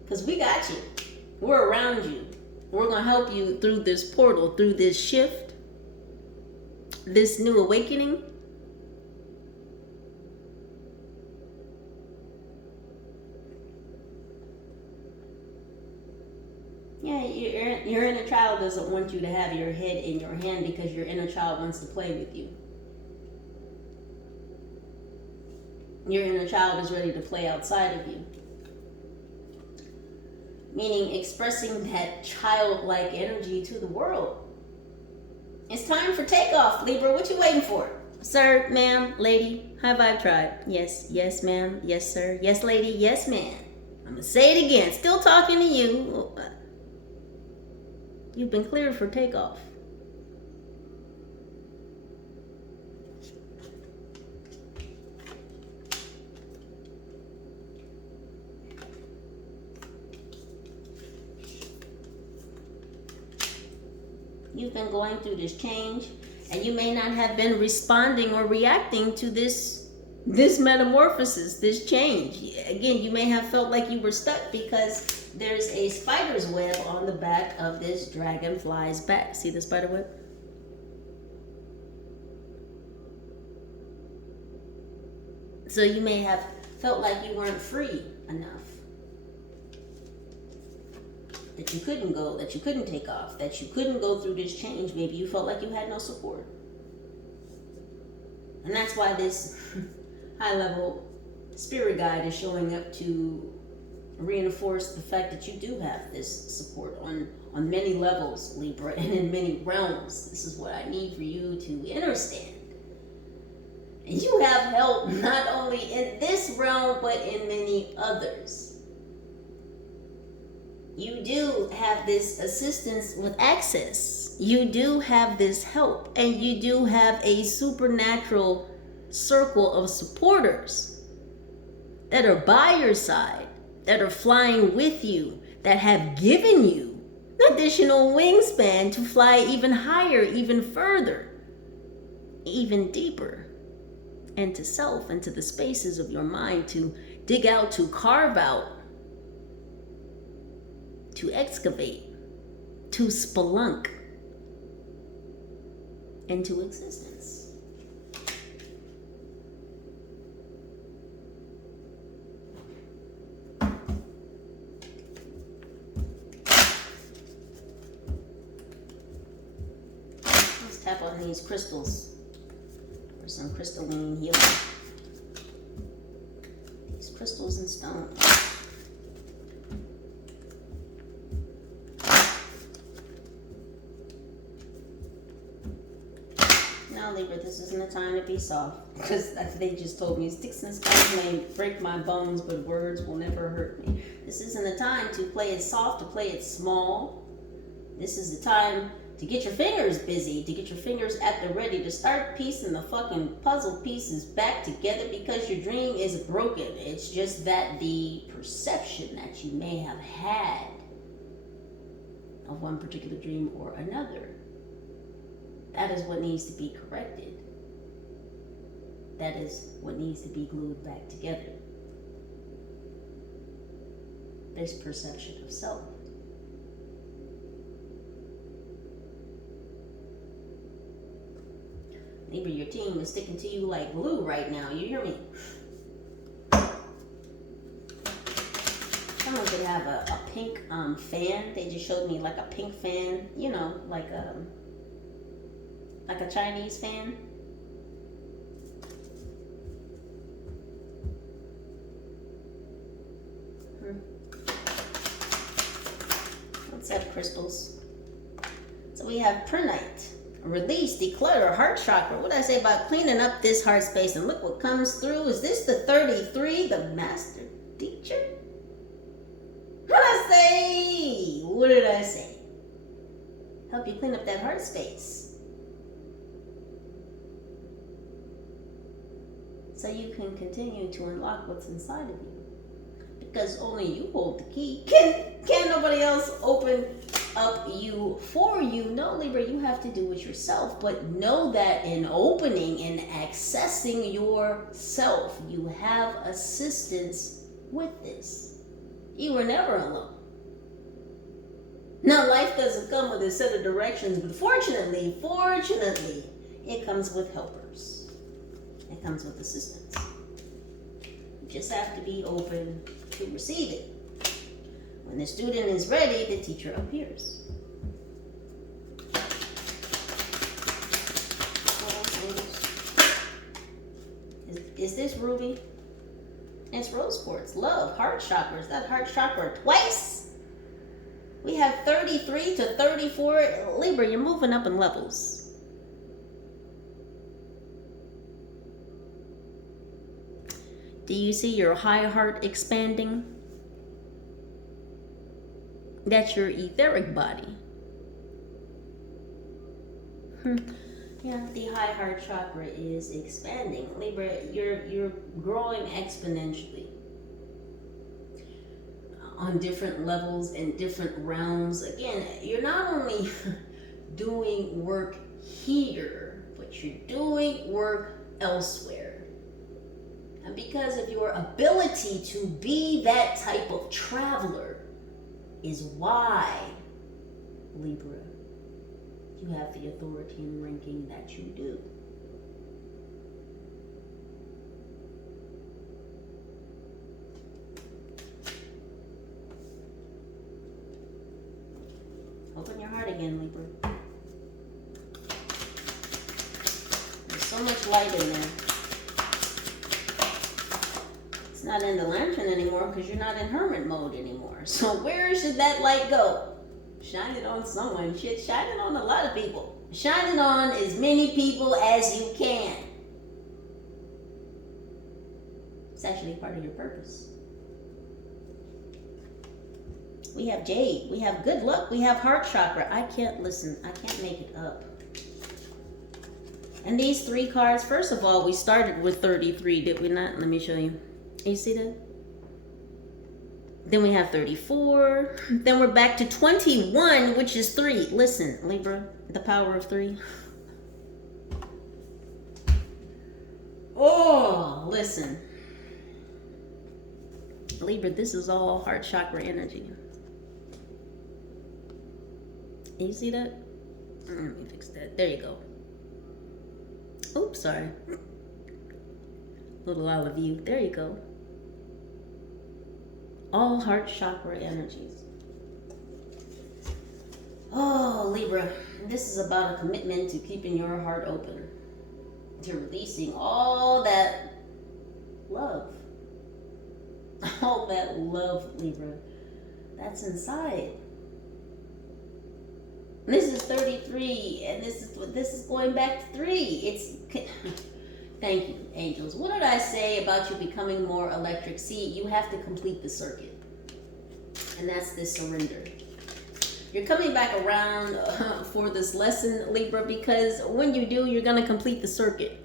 Because we got you. We're around you. We're going to help you through this portal, through this shift, this new awakening. Yeah, your inner child doesn't want you to have your head in your hand because your inner child wants to play with you. Your inner child is ready to play outside of you. Meaning expressing that childlike energy to the world. It's time for takeoff, Libra. What you waiting for? Sir, ma'am, lady, high vibe tribe. Yes, yes, ma'am, yes, sir, yes, lady, yes, ma'am. I'm going to say it again. Still talking to you. You've been cleared for takeoff. You've been going through this change, and you may not have been responding or reacting to this metamorphosis, this change. Again, you may have felt like you were stuck because there's a spider's web on the back of this dragonfly's back. See the spider web? So you may have felt like you weren't free enough. That you couldn't go, that you couldn't take off, that you couldn't go through this change. Maybe you felt like you had no support. And that's why this high-level spirit guide is showing up to reinforce the fact that you do have this support on many levels, Libra, and in many realms. This is what I need for you to understand. And you have help not only in this realm, but in many others. You do have this assistance with access. You do have this help. And you do have a supernatural circle of supporters that are by your side, that are flying with you, that have given you additional wingspan to fly even higher, even further, even deeper into self, into the spaces of your mind, to dig out, to carve out, to excavate, to spelunk into existence. Let's tap on these crystals for some crystalline healing. These crystals and stones. Libra, this isn't a time to be soft, because they just told me sticks and stones may break my bones, but words will never hurt me. This isn't a time to play it soft, to play it small. This is the time to get your fingers busy, to get your fingers at the ready, to start piecing the fucking puzzle pieces back together, because your dream is broken. It's just that the perception that you may have had of one particular dream or another, that is what needs to be corrected. That is what needs to be glued back together. This perception of self. Maybe your team is sticking to you like glue right now. You hear me? Someone could have a pink fan. They just showed me like a pink fan. You know, like a Chinese fan. Let's have crystals. So we have prenite, release, declutter, heart chakra. What did I say about cleaning up this heart space? And look what comes through. Is this the 33, the master teacher? What did I say? What did I say? Help you clean up that heart space, so you can continue to unlock what's inside of you. Because only you hold the key. Can nobody else open up you for you? No, Libra, you have to do it yourself. But know that in opening and accessing yourself, you have assistance with this. You were never alone. Now, life doesn't come with a set of directions, but fortunately, it comes with helpers. It comes with assistance. You just have to be open to receive it. When the student is ready, the teacher appears. Is this ruby? It's rose quartz. Love, heart chakra. Is that heart chakra twice? We have 33 to 34. Libra, you're moving up in levels. Do you see your high heart expanding? That's your etheric body. Yeah, the high heart chakra is expanding. Libra, you're growing exponentially on different levels and different realms. Again, you're not only doing work here, but you're doing work elsewhere. And because of your ability to be that type of traveler is why, Libra, you have the authority and ranking that you do. Open your heart again, Libra. There's so much light in there. It's not in the lantern anymore because you're not in hermit mode anymore. So where should that light go? Shine it on someone. Shit, shine it on a lot of people. Shine it on as many people as you can. It's actually part of your purpose. We have Jade. We have good luck. We have heart chakra. I can't listen. I can't make it up. And these 3 cards, first of all, we started with 33, did we not? Let me show you. You see that? Then we have 34. Then we're back to 21, which is 3. Listen, Libra, the power of 3. Oh, listen. Libra, this is all heart chakra energy. You see that? Let me fix that. There you go. Oops, sorry. Little olive view. There you go. All heart chakra energies. Oh, Libra, this is about a commitment to keeping your heart open, to releasing all that love. All that love, Libra, that's inside. This is 33, and this is going back to 3. It's thank you, angels. What did I say about you becoming more electric? See, you have to complete the circuit, and that's this surrender. You're coming back around for this lesson, Libra, because when you do, you're gonna complete the circuit.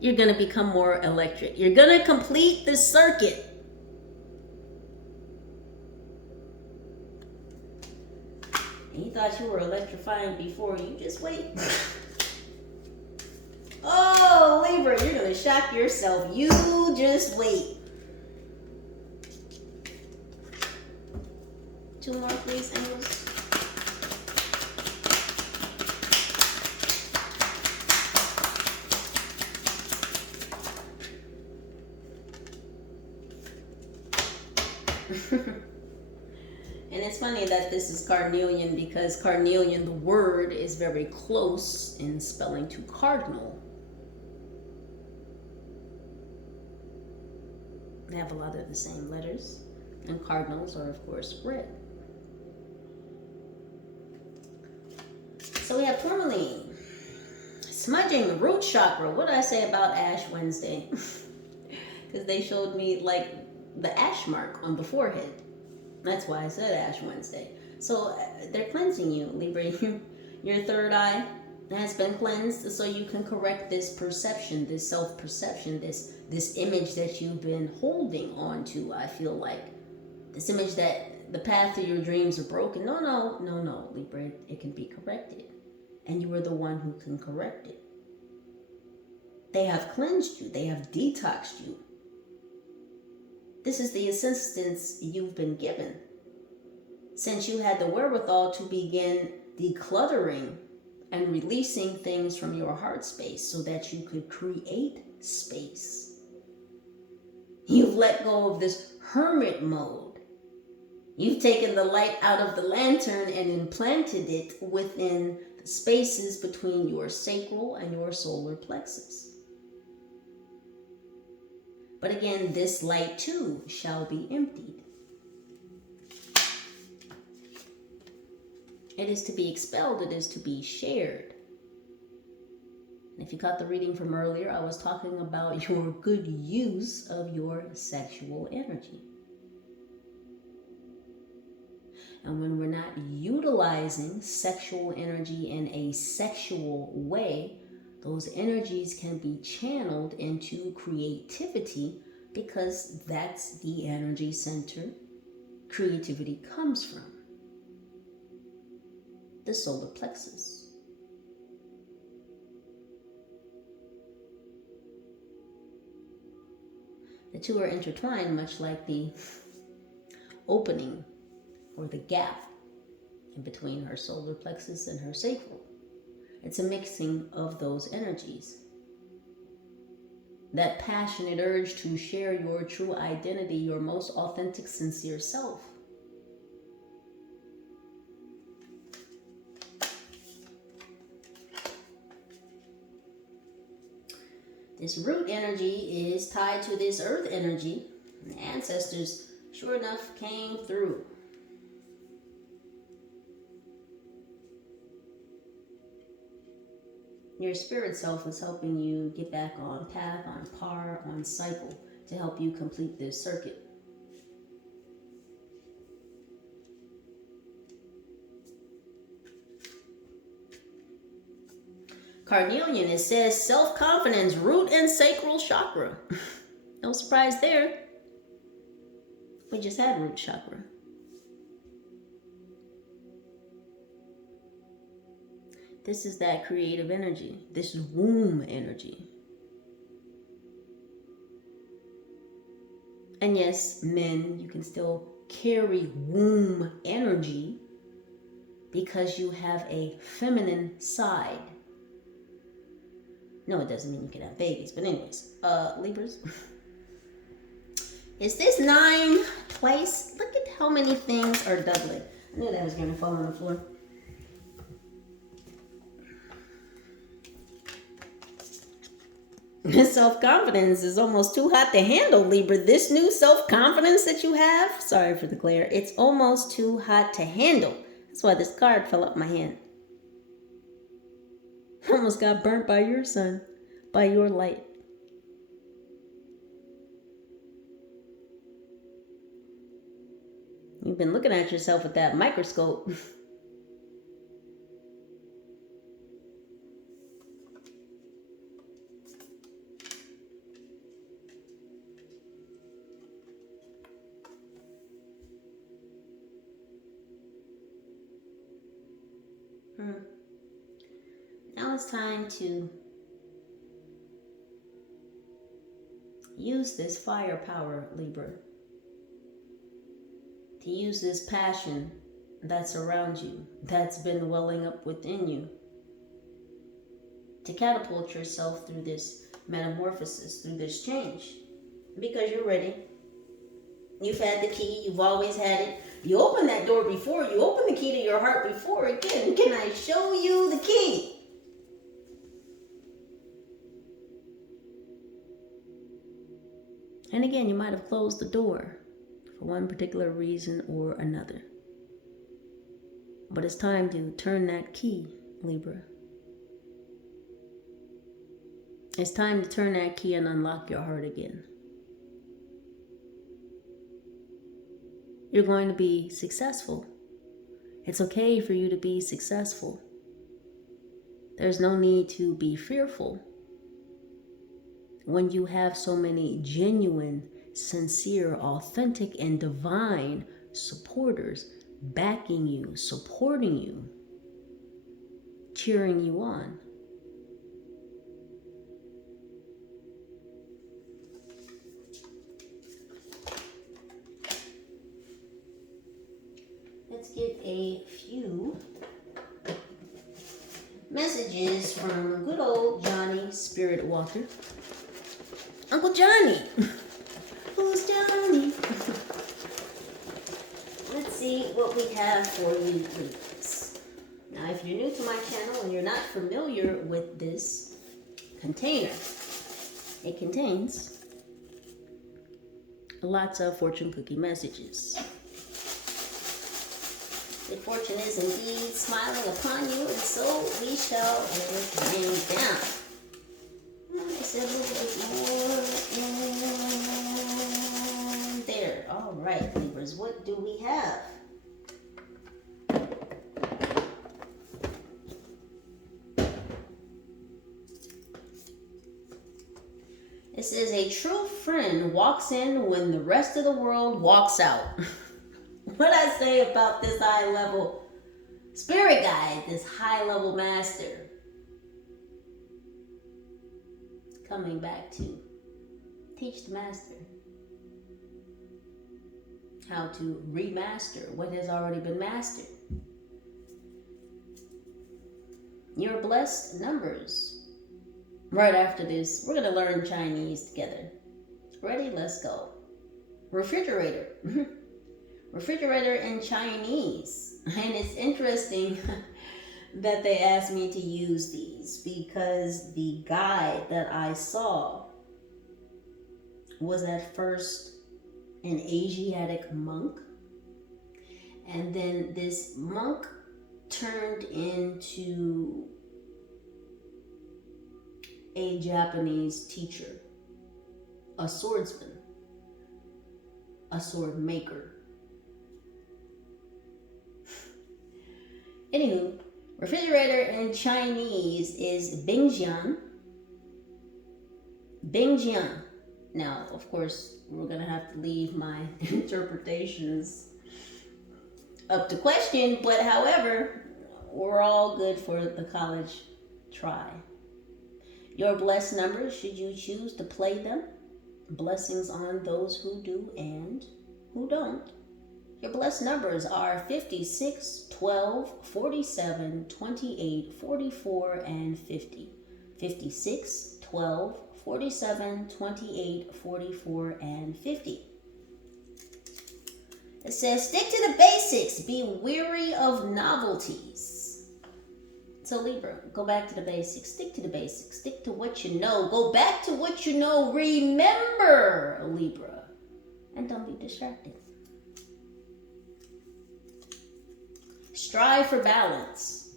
You're gonna become more electric. You're gonna complete the circuit. You thought you were electrifying before. You just wait. Oh, Libra, you're going to shock yourself. You just wait. 2 more, please, angels. And it's funny that this is carnelian, because carnelian, the word, is very close in spelling to cardinal. They have a lot of the same letters, and cardinals are, of course, red. So we have tourmaline, smudging, the root chakra. What did I say about Ash Wednesday? Because they showed me like the ash mark on the forehead. That's why I said Ash Wednesday. So they're cleansing you, Libra. Your third eye has been cleansed, so you can correct this perception, this self-perception, this image that you've been holding on to. I feel like this image that the path to your dreams are broken. No, Libra. It can be corrected, and you are the one who can correct it. They have cleansed you. They have detoxed you. This is the assistance you've been given, since you had the wherewithal to begin decluttering and releasing things from your heart space so that you could create space. You've let go of this hermit mode. You've taken the light out of the lantern and implanted it within the spaces between your sacral and your solar plexus. But again, this light too shall be emptied. It is to be expelled. It is to be shared. And if you caught the reading from earlier, I was talking about your good use of your sexual energy. And when we're not utilizing sexual energy in a sexual way, those energies can be channeled into creativity, because that's the energy center creativity comes from. The solar plexus. The two are intertwined, much like the opening or the gap in between her solar plexus and her sacral. It's a mixing of those energies. That passionate urge to share your true identity, your most authentic, sincere self. This root energy is tied to this earth energy. The ancestors, sure enough, came through. Your spirit self is helping you get back on path, on par, on cycle, to help you complete this circuit. Carnelian, it says self-confidence, root and sacral chakra. No surprise there. We just had root chakra. This is that creative energy. This is womb energy. And yes, men, you can still carry womb energy because you have a feminine side. No, it doesn't mean you can have babies, but anyways, Libras. Is this 9 twice? Look at how many things are doubling. I knew that was going to fall on the floor. Self-confidence is almost too hot to handle, Libra. This new self-confidence that you have, sorry for the glare, it's almost too hot to handle. That's why this card fell out my hand. Almost got burnt by your sun, by your light. You've been looking at yourself with that microscope. Now it's time to use this firepower, Libra. To use this passion that's around you, that's been welling up within you, to catapult yourself through this metamorphosis, through this change. Because you're ready. You've had the key, you've always had it. You opened that door before, you opened the key to your heart before. Again, can I show you the key? And again, you might have closed the door for one particular reason or another. But it's time to turn that key, Libra. It's time to turn that key and unlock your heart again. You're going to be successful. It's okay for you to be successful. There's no need to be fearful when you have so many genuine, sincere, authentic, and divine supporters backing you, supporting you, cheering you on. Let's get a few messages from good old Johnny Spirit Walker. Uncle Johnny! Who's Johnny? Let's see what we have for you, please. Now, if you're new to my channel and you're not familiar with this container, it contains lots of fortune cookie messages. Good fortune is indeed smiling upon you, and so we shall let it rain down. I said a little bit more in there. All right, Libras, what do we have? It says a true friend walks in when the rest of the world walks out. What I say about this high level spirit guide, this high level master, coming back to teach the master how to remaster what has already been mastered. Your blessed numbers. Right after this, we're going to learn Chinese together. Ready? Let's go. Refrigerator. Refrigerator in Chinese. And it's interesting that they asked me to use these because the guide that I saw was at first an Asiatic monk, and then this monk turned into a Japanese teacher, a swordsman, a sword maker. Anywho, Refrigerator in Chinese is Bingjian. Bingjian. Now, of course, we're going to have to leave my interpretations up to question, but however, we're all good for the college try. Your blessed numbers, should you choose to play them. Blessings on those who do and who don't. Your blessed numbers are 56, 12, 47, 28, 44, and 50. 56, 12, 47, 28, 44, and 50. It says, stick to the basics. Be weary of novelties. So Libra, go back to the basics. Stick to the basics. Stick to what you know. Go back to what you know. Remember, Libra. And don't be distracted. Strive for balance.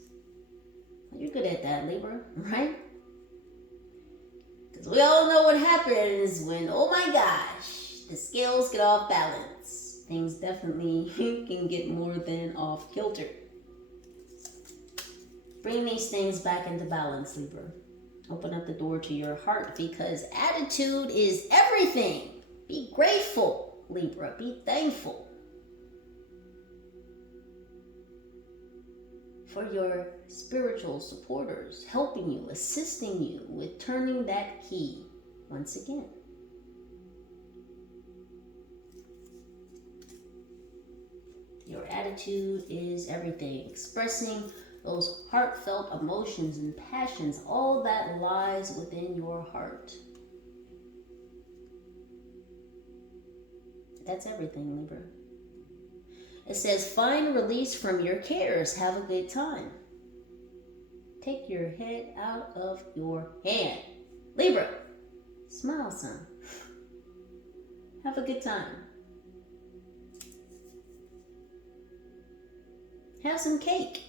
You're good at that, Libra, right? Because we all know what happens when, oh my gosh, the scales get off balance. Things definitely can get more than off kilter. Bring these things back into balance, Libra. Open up the door to your heart because attitude is everything. Be grateful, Libra. Be thankful for your spiritual supporters helping you, assisting you with turning that key once again. Your attitude is everything. Expressing those heartfelt emotions and passions, all that lies within your heart. That's everything, Libra. It says, find release from your cares. Have a good time. Take your head out of your hand. Libra, smile, son. Have a good time. Have some cake.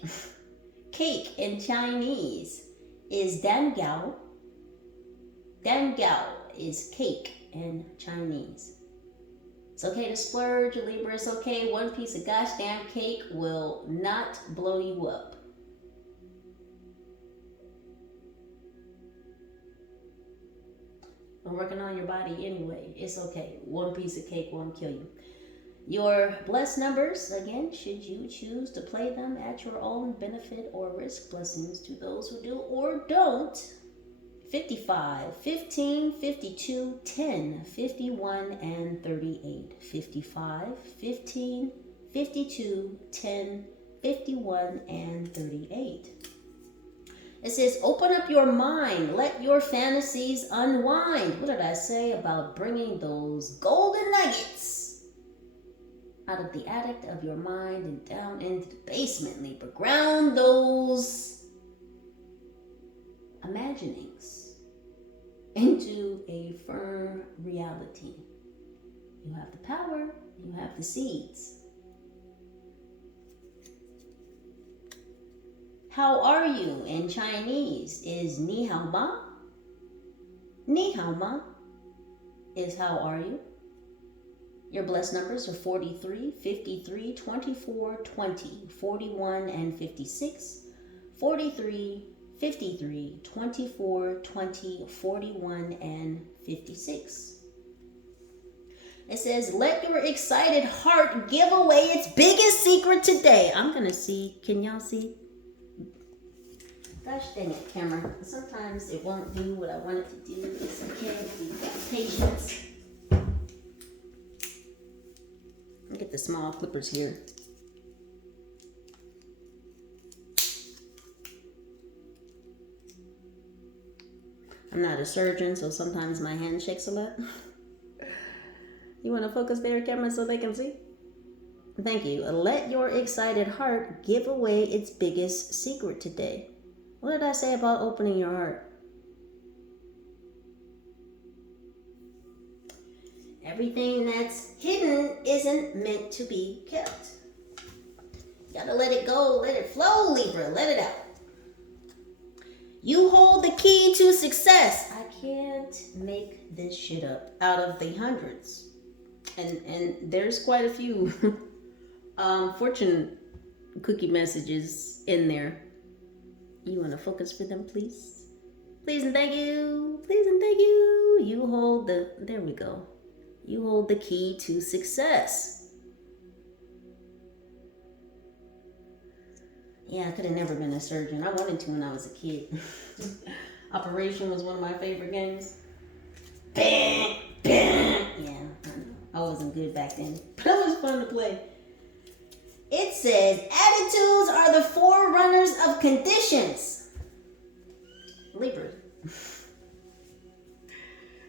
Cake in Chinese is dan gao. Dan gao is cake in Chinese. It's okay to splurge, Libra. It's okay. One piece of gosh damn cake will not blow you up. I'm working on your body anyway. It's okay. One piece of cake won't kill you. Your blessed numbers, again, should you choose to play them at your own benefit or risk. Blessings to those who do or don't. 55, 15, 52, 10, 51, and 38. 55, 15, 52, 10, 51, and 38. It says, open up your mind. Let your fantasies unwind. What did I say about bringing those golden nuggets out of the attic of your mind and down into the basement, Libra? Ground those imaginings into a firm reality. You have the power, you have the seeds. How are you in Chinese is ni hao ma. Ni hao ma is how are you. Your blessed numbers are 43, 53, 24, 20, 41, and 56. 43, 53, 24, 20, 41, and 56. It says, let your excited heart give away its biggest secret today. I'm going to see, can y'all see? Gosh dang it, camera. Sometimes it won't do what I want it to do. It's okay, we've got patience. I'll get the small clippers here. I'm not a surgeon, so sometimes my hand shakes a lot. You want to focus there, camera, so they can see? Thank you. Let your excited heart give away its biggest secret today. What did I say about opening your heart? Everything that's hidden isn't meant to be kept. You gotta let it go, let it flow, Libra, let it out. You hold the key to success. I can't make this shit up. Out of the hundreds. And there's quite a few fortune cookie messages in there. You want to focus for them, please? Please and thank you. Please and thank you. You hold the, there we go. You hold the key to success. Yeah, I could have never been a surgeon. I wanted to when I was a kid. Operation was one of my favorite games. Bam, bam. Yeah, I know. I wasn't good back then, but it was fun to play. It says, attitudes are the forerunners of conditions. Libra.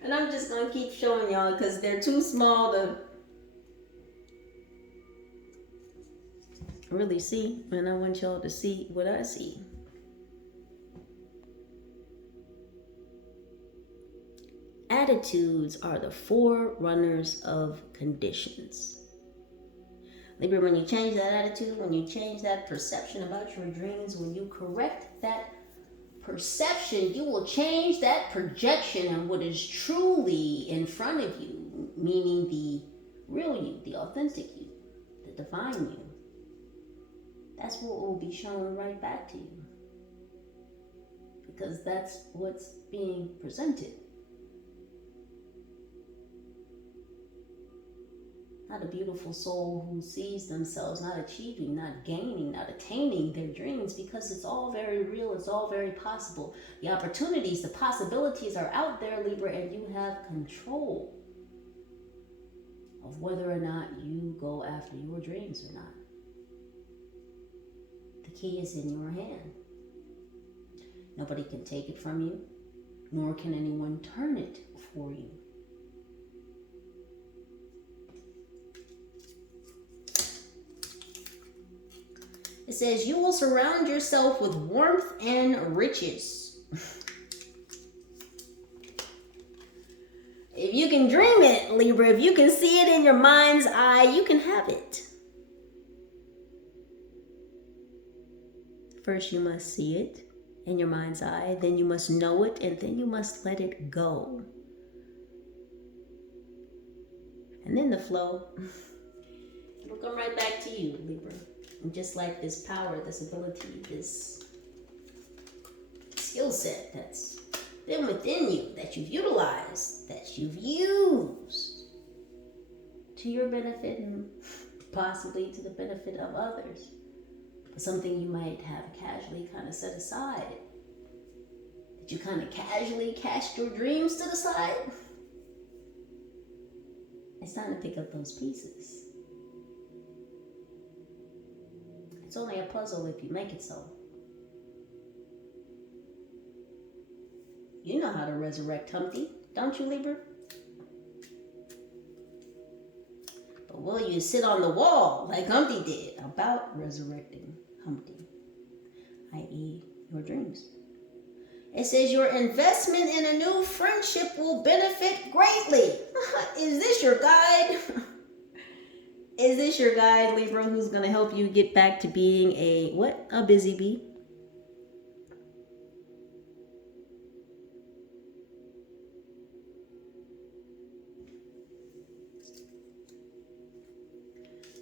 And I'm just going to keep showing y'all because they're too small to really see. And I want y'all to see what I see. Attitudes are the forerunners of conditions. Libra, when you change that attitude, when you change that perception about your dreams, when you correct that perception, you will change that projection and what is truly in front of you, meaning the real you, the authentic you, the divine you. That's what will be shown right back to you. Because that's what's being presented. Not a beautiful soul who sees themselves not achieving, not gaining, not attaining their dreams, because it's all very real, it's all very possible. The opportunities, the possibilities are out there, Libra, and you have control of whether or not you go after your dreams or not. The key is in your hand. Nobody can take it from you, nor can anyone turn it for you. It says, you will surround yourself with warmth and riches. If you can dream it, Libra, if you can see it in your mind's eye, you can have it. First, you must see it in your mind's eye, then you must know it, and then you must let it go. And then the flow, it'll come right back to you, Libra. And just like this power, this ability, this skill set that's been within you, that you've utilized, that you've used to your benefit and possibly to the benefit of others. But something you might have casually kind of set aside. Did you kind of casually cast your dreams to the side? It's time to pick up those pieces. It's only a puzzle if you make it so. You know how to resurrect Humpty, don't you, Libra? But will you sit on the wall like Humpty did about resurrecting Humpty, i.e. your dreams? It says your investment in a new friendship will benefit greatly. Is this your guide? Is this your guide, Libra, who's going to help you get back to being a, what? A busy bee?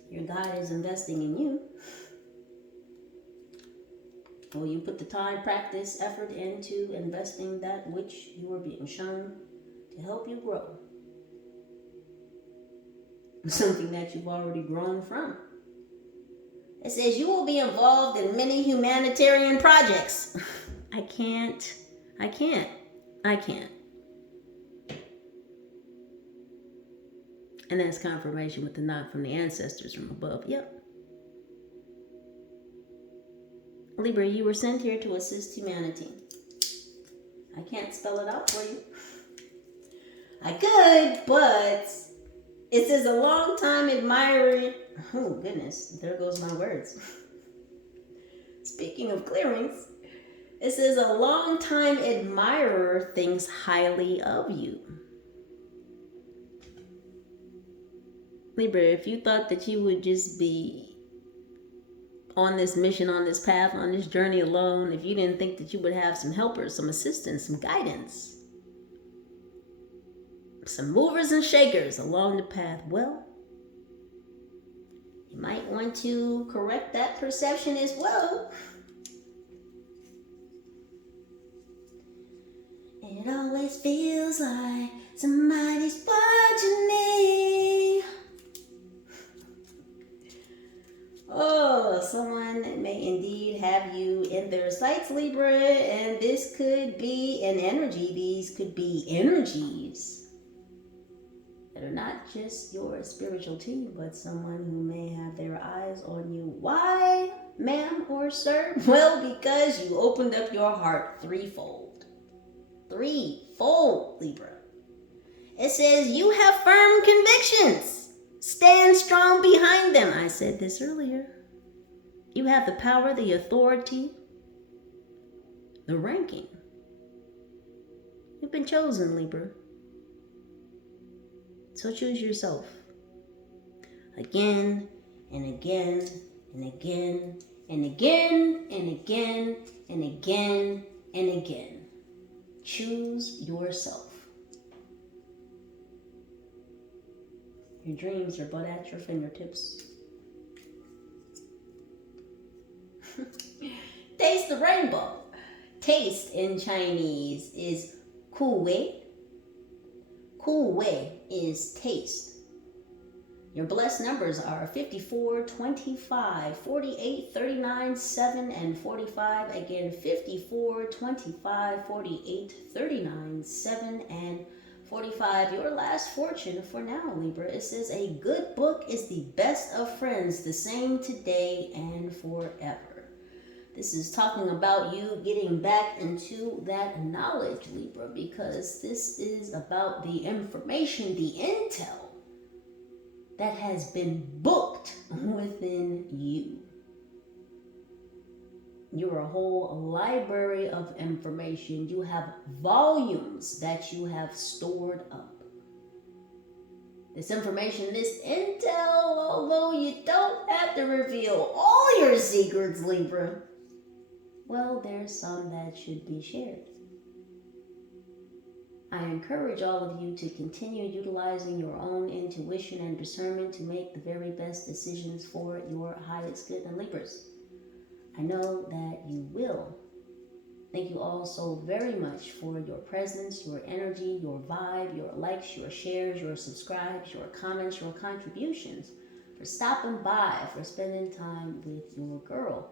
Your guide is investing in you. Will you put the time, practice, effort into investing that which you are being shown to help you grow? Something that you've already grown from. It says you will be involved in many humanitarian projects. I can't. And that's confirmation with the nod from the ancestors from above. Yep. Libra, you were sent here to assist humanity. I can't spell it out for you. I could, but it says a long time admirer. Oh, goodness. There goes my words. Speaking of clearings, it says a long time admirer thinks highly of you. Libra, if you thought that you would just be on this mission, on this path, on this journey alone, if you didn't think that you would have some helpers, some assistance, some guidance, some movers and shakers along the path, well, you might want to correct that perception as well. It always feels like somebody's watching me. Oh, someone may indeed have you in their sights, Libra, and this could be an energy. These could be energies that are not just your spiritual team, but someone who may have their eyes on you. Why, ma'am or sir? Well, because you opened up your heart threefold. Threefold, Libra. It says you have firm convictions. Stand strong behind them. I said this earlier. You have the power, the authority, the ranking. You've been chosen, Libra. So choose yourself. Again and again and again and again and again and again and again. Choose yourself. Your dreams are but at your fingertips. Taste the rainbow. Taste in Chinese is ku wei. Ku wei is taste. Your blessed numbers are 54, 25, 48, 39, 7, and 45. Again, 54, 25, 48, 39, 7, and 45. Your last fortune for now, Libra. It says a good book is the best of friends, the same today and forever. This is talking about you getting back into that knowledge, Libra, because this is about the information, the intel that has been booked within you. You're a whole library of information. You have volumes that you have stored up. This information, this intel, although you don't have to reveal all your secrets, Libra, well, there's some that should be shared. I encourage all of you to continue utilizing your own intuition and discernment to make the very best decisions for your highest good. And Libras, I know that you will. Thank you all so very much for your presence, your energy, your vibe, your likes, your shares, your subscribes, your comments, your contributions, for stopping by, for spending time with your girl.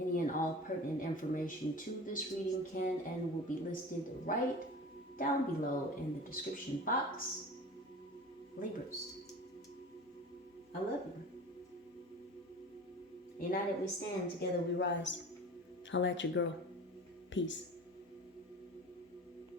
Any and all pertinent information to this reading can and will be listed right down below in the description box. Libras, I love you. United we stand, together we rise. Holla at your girl. Peace.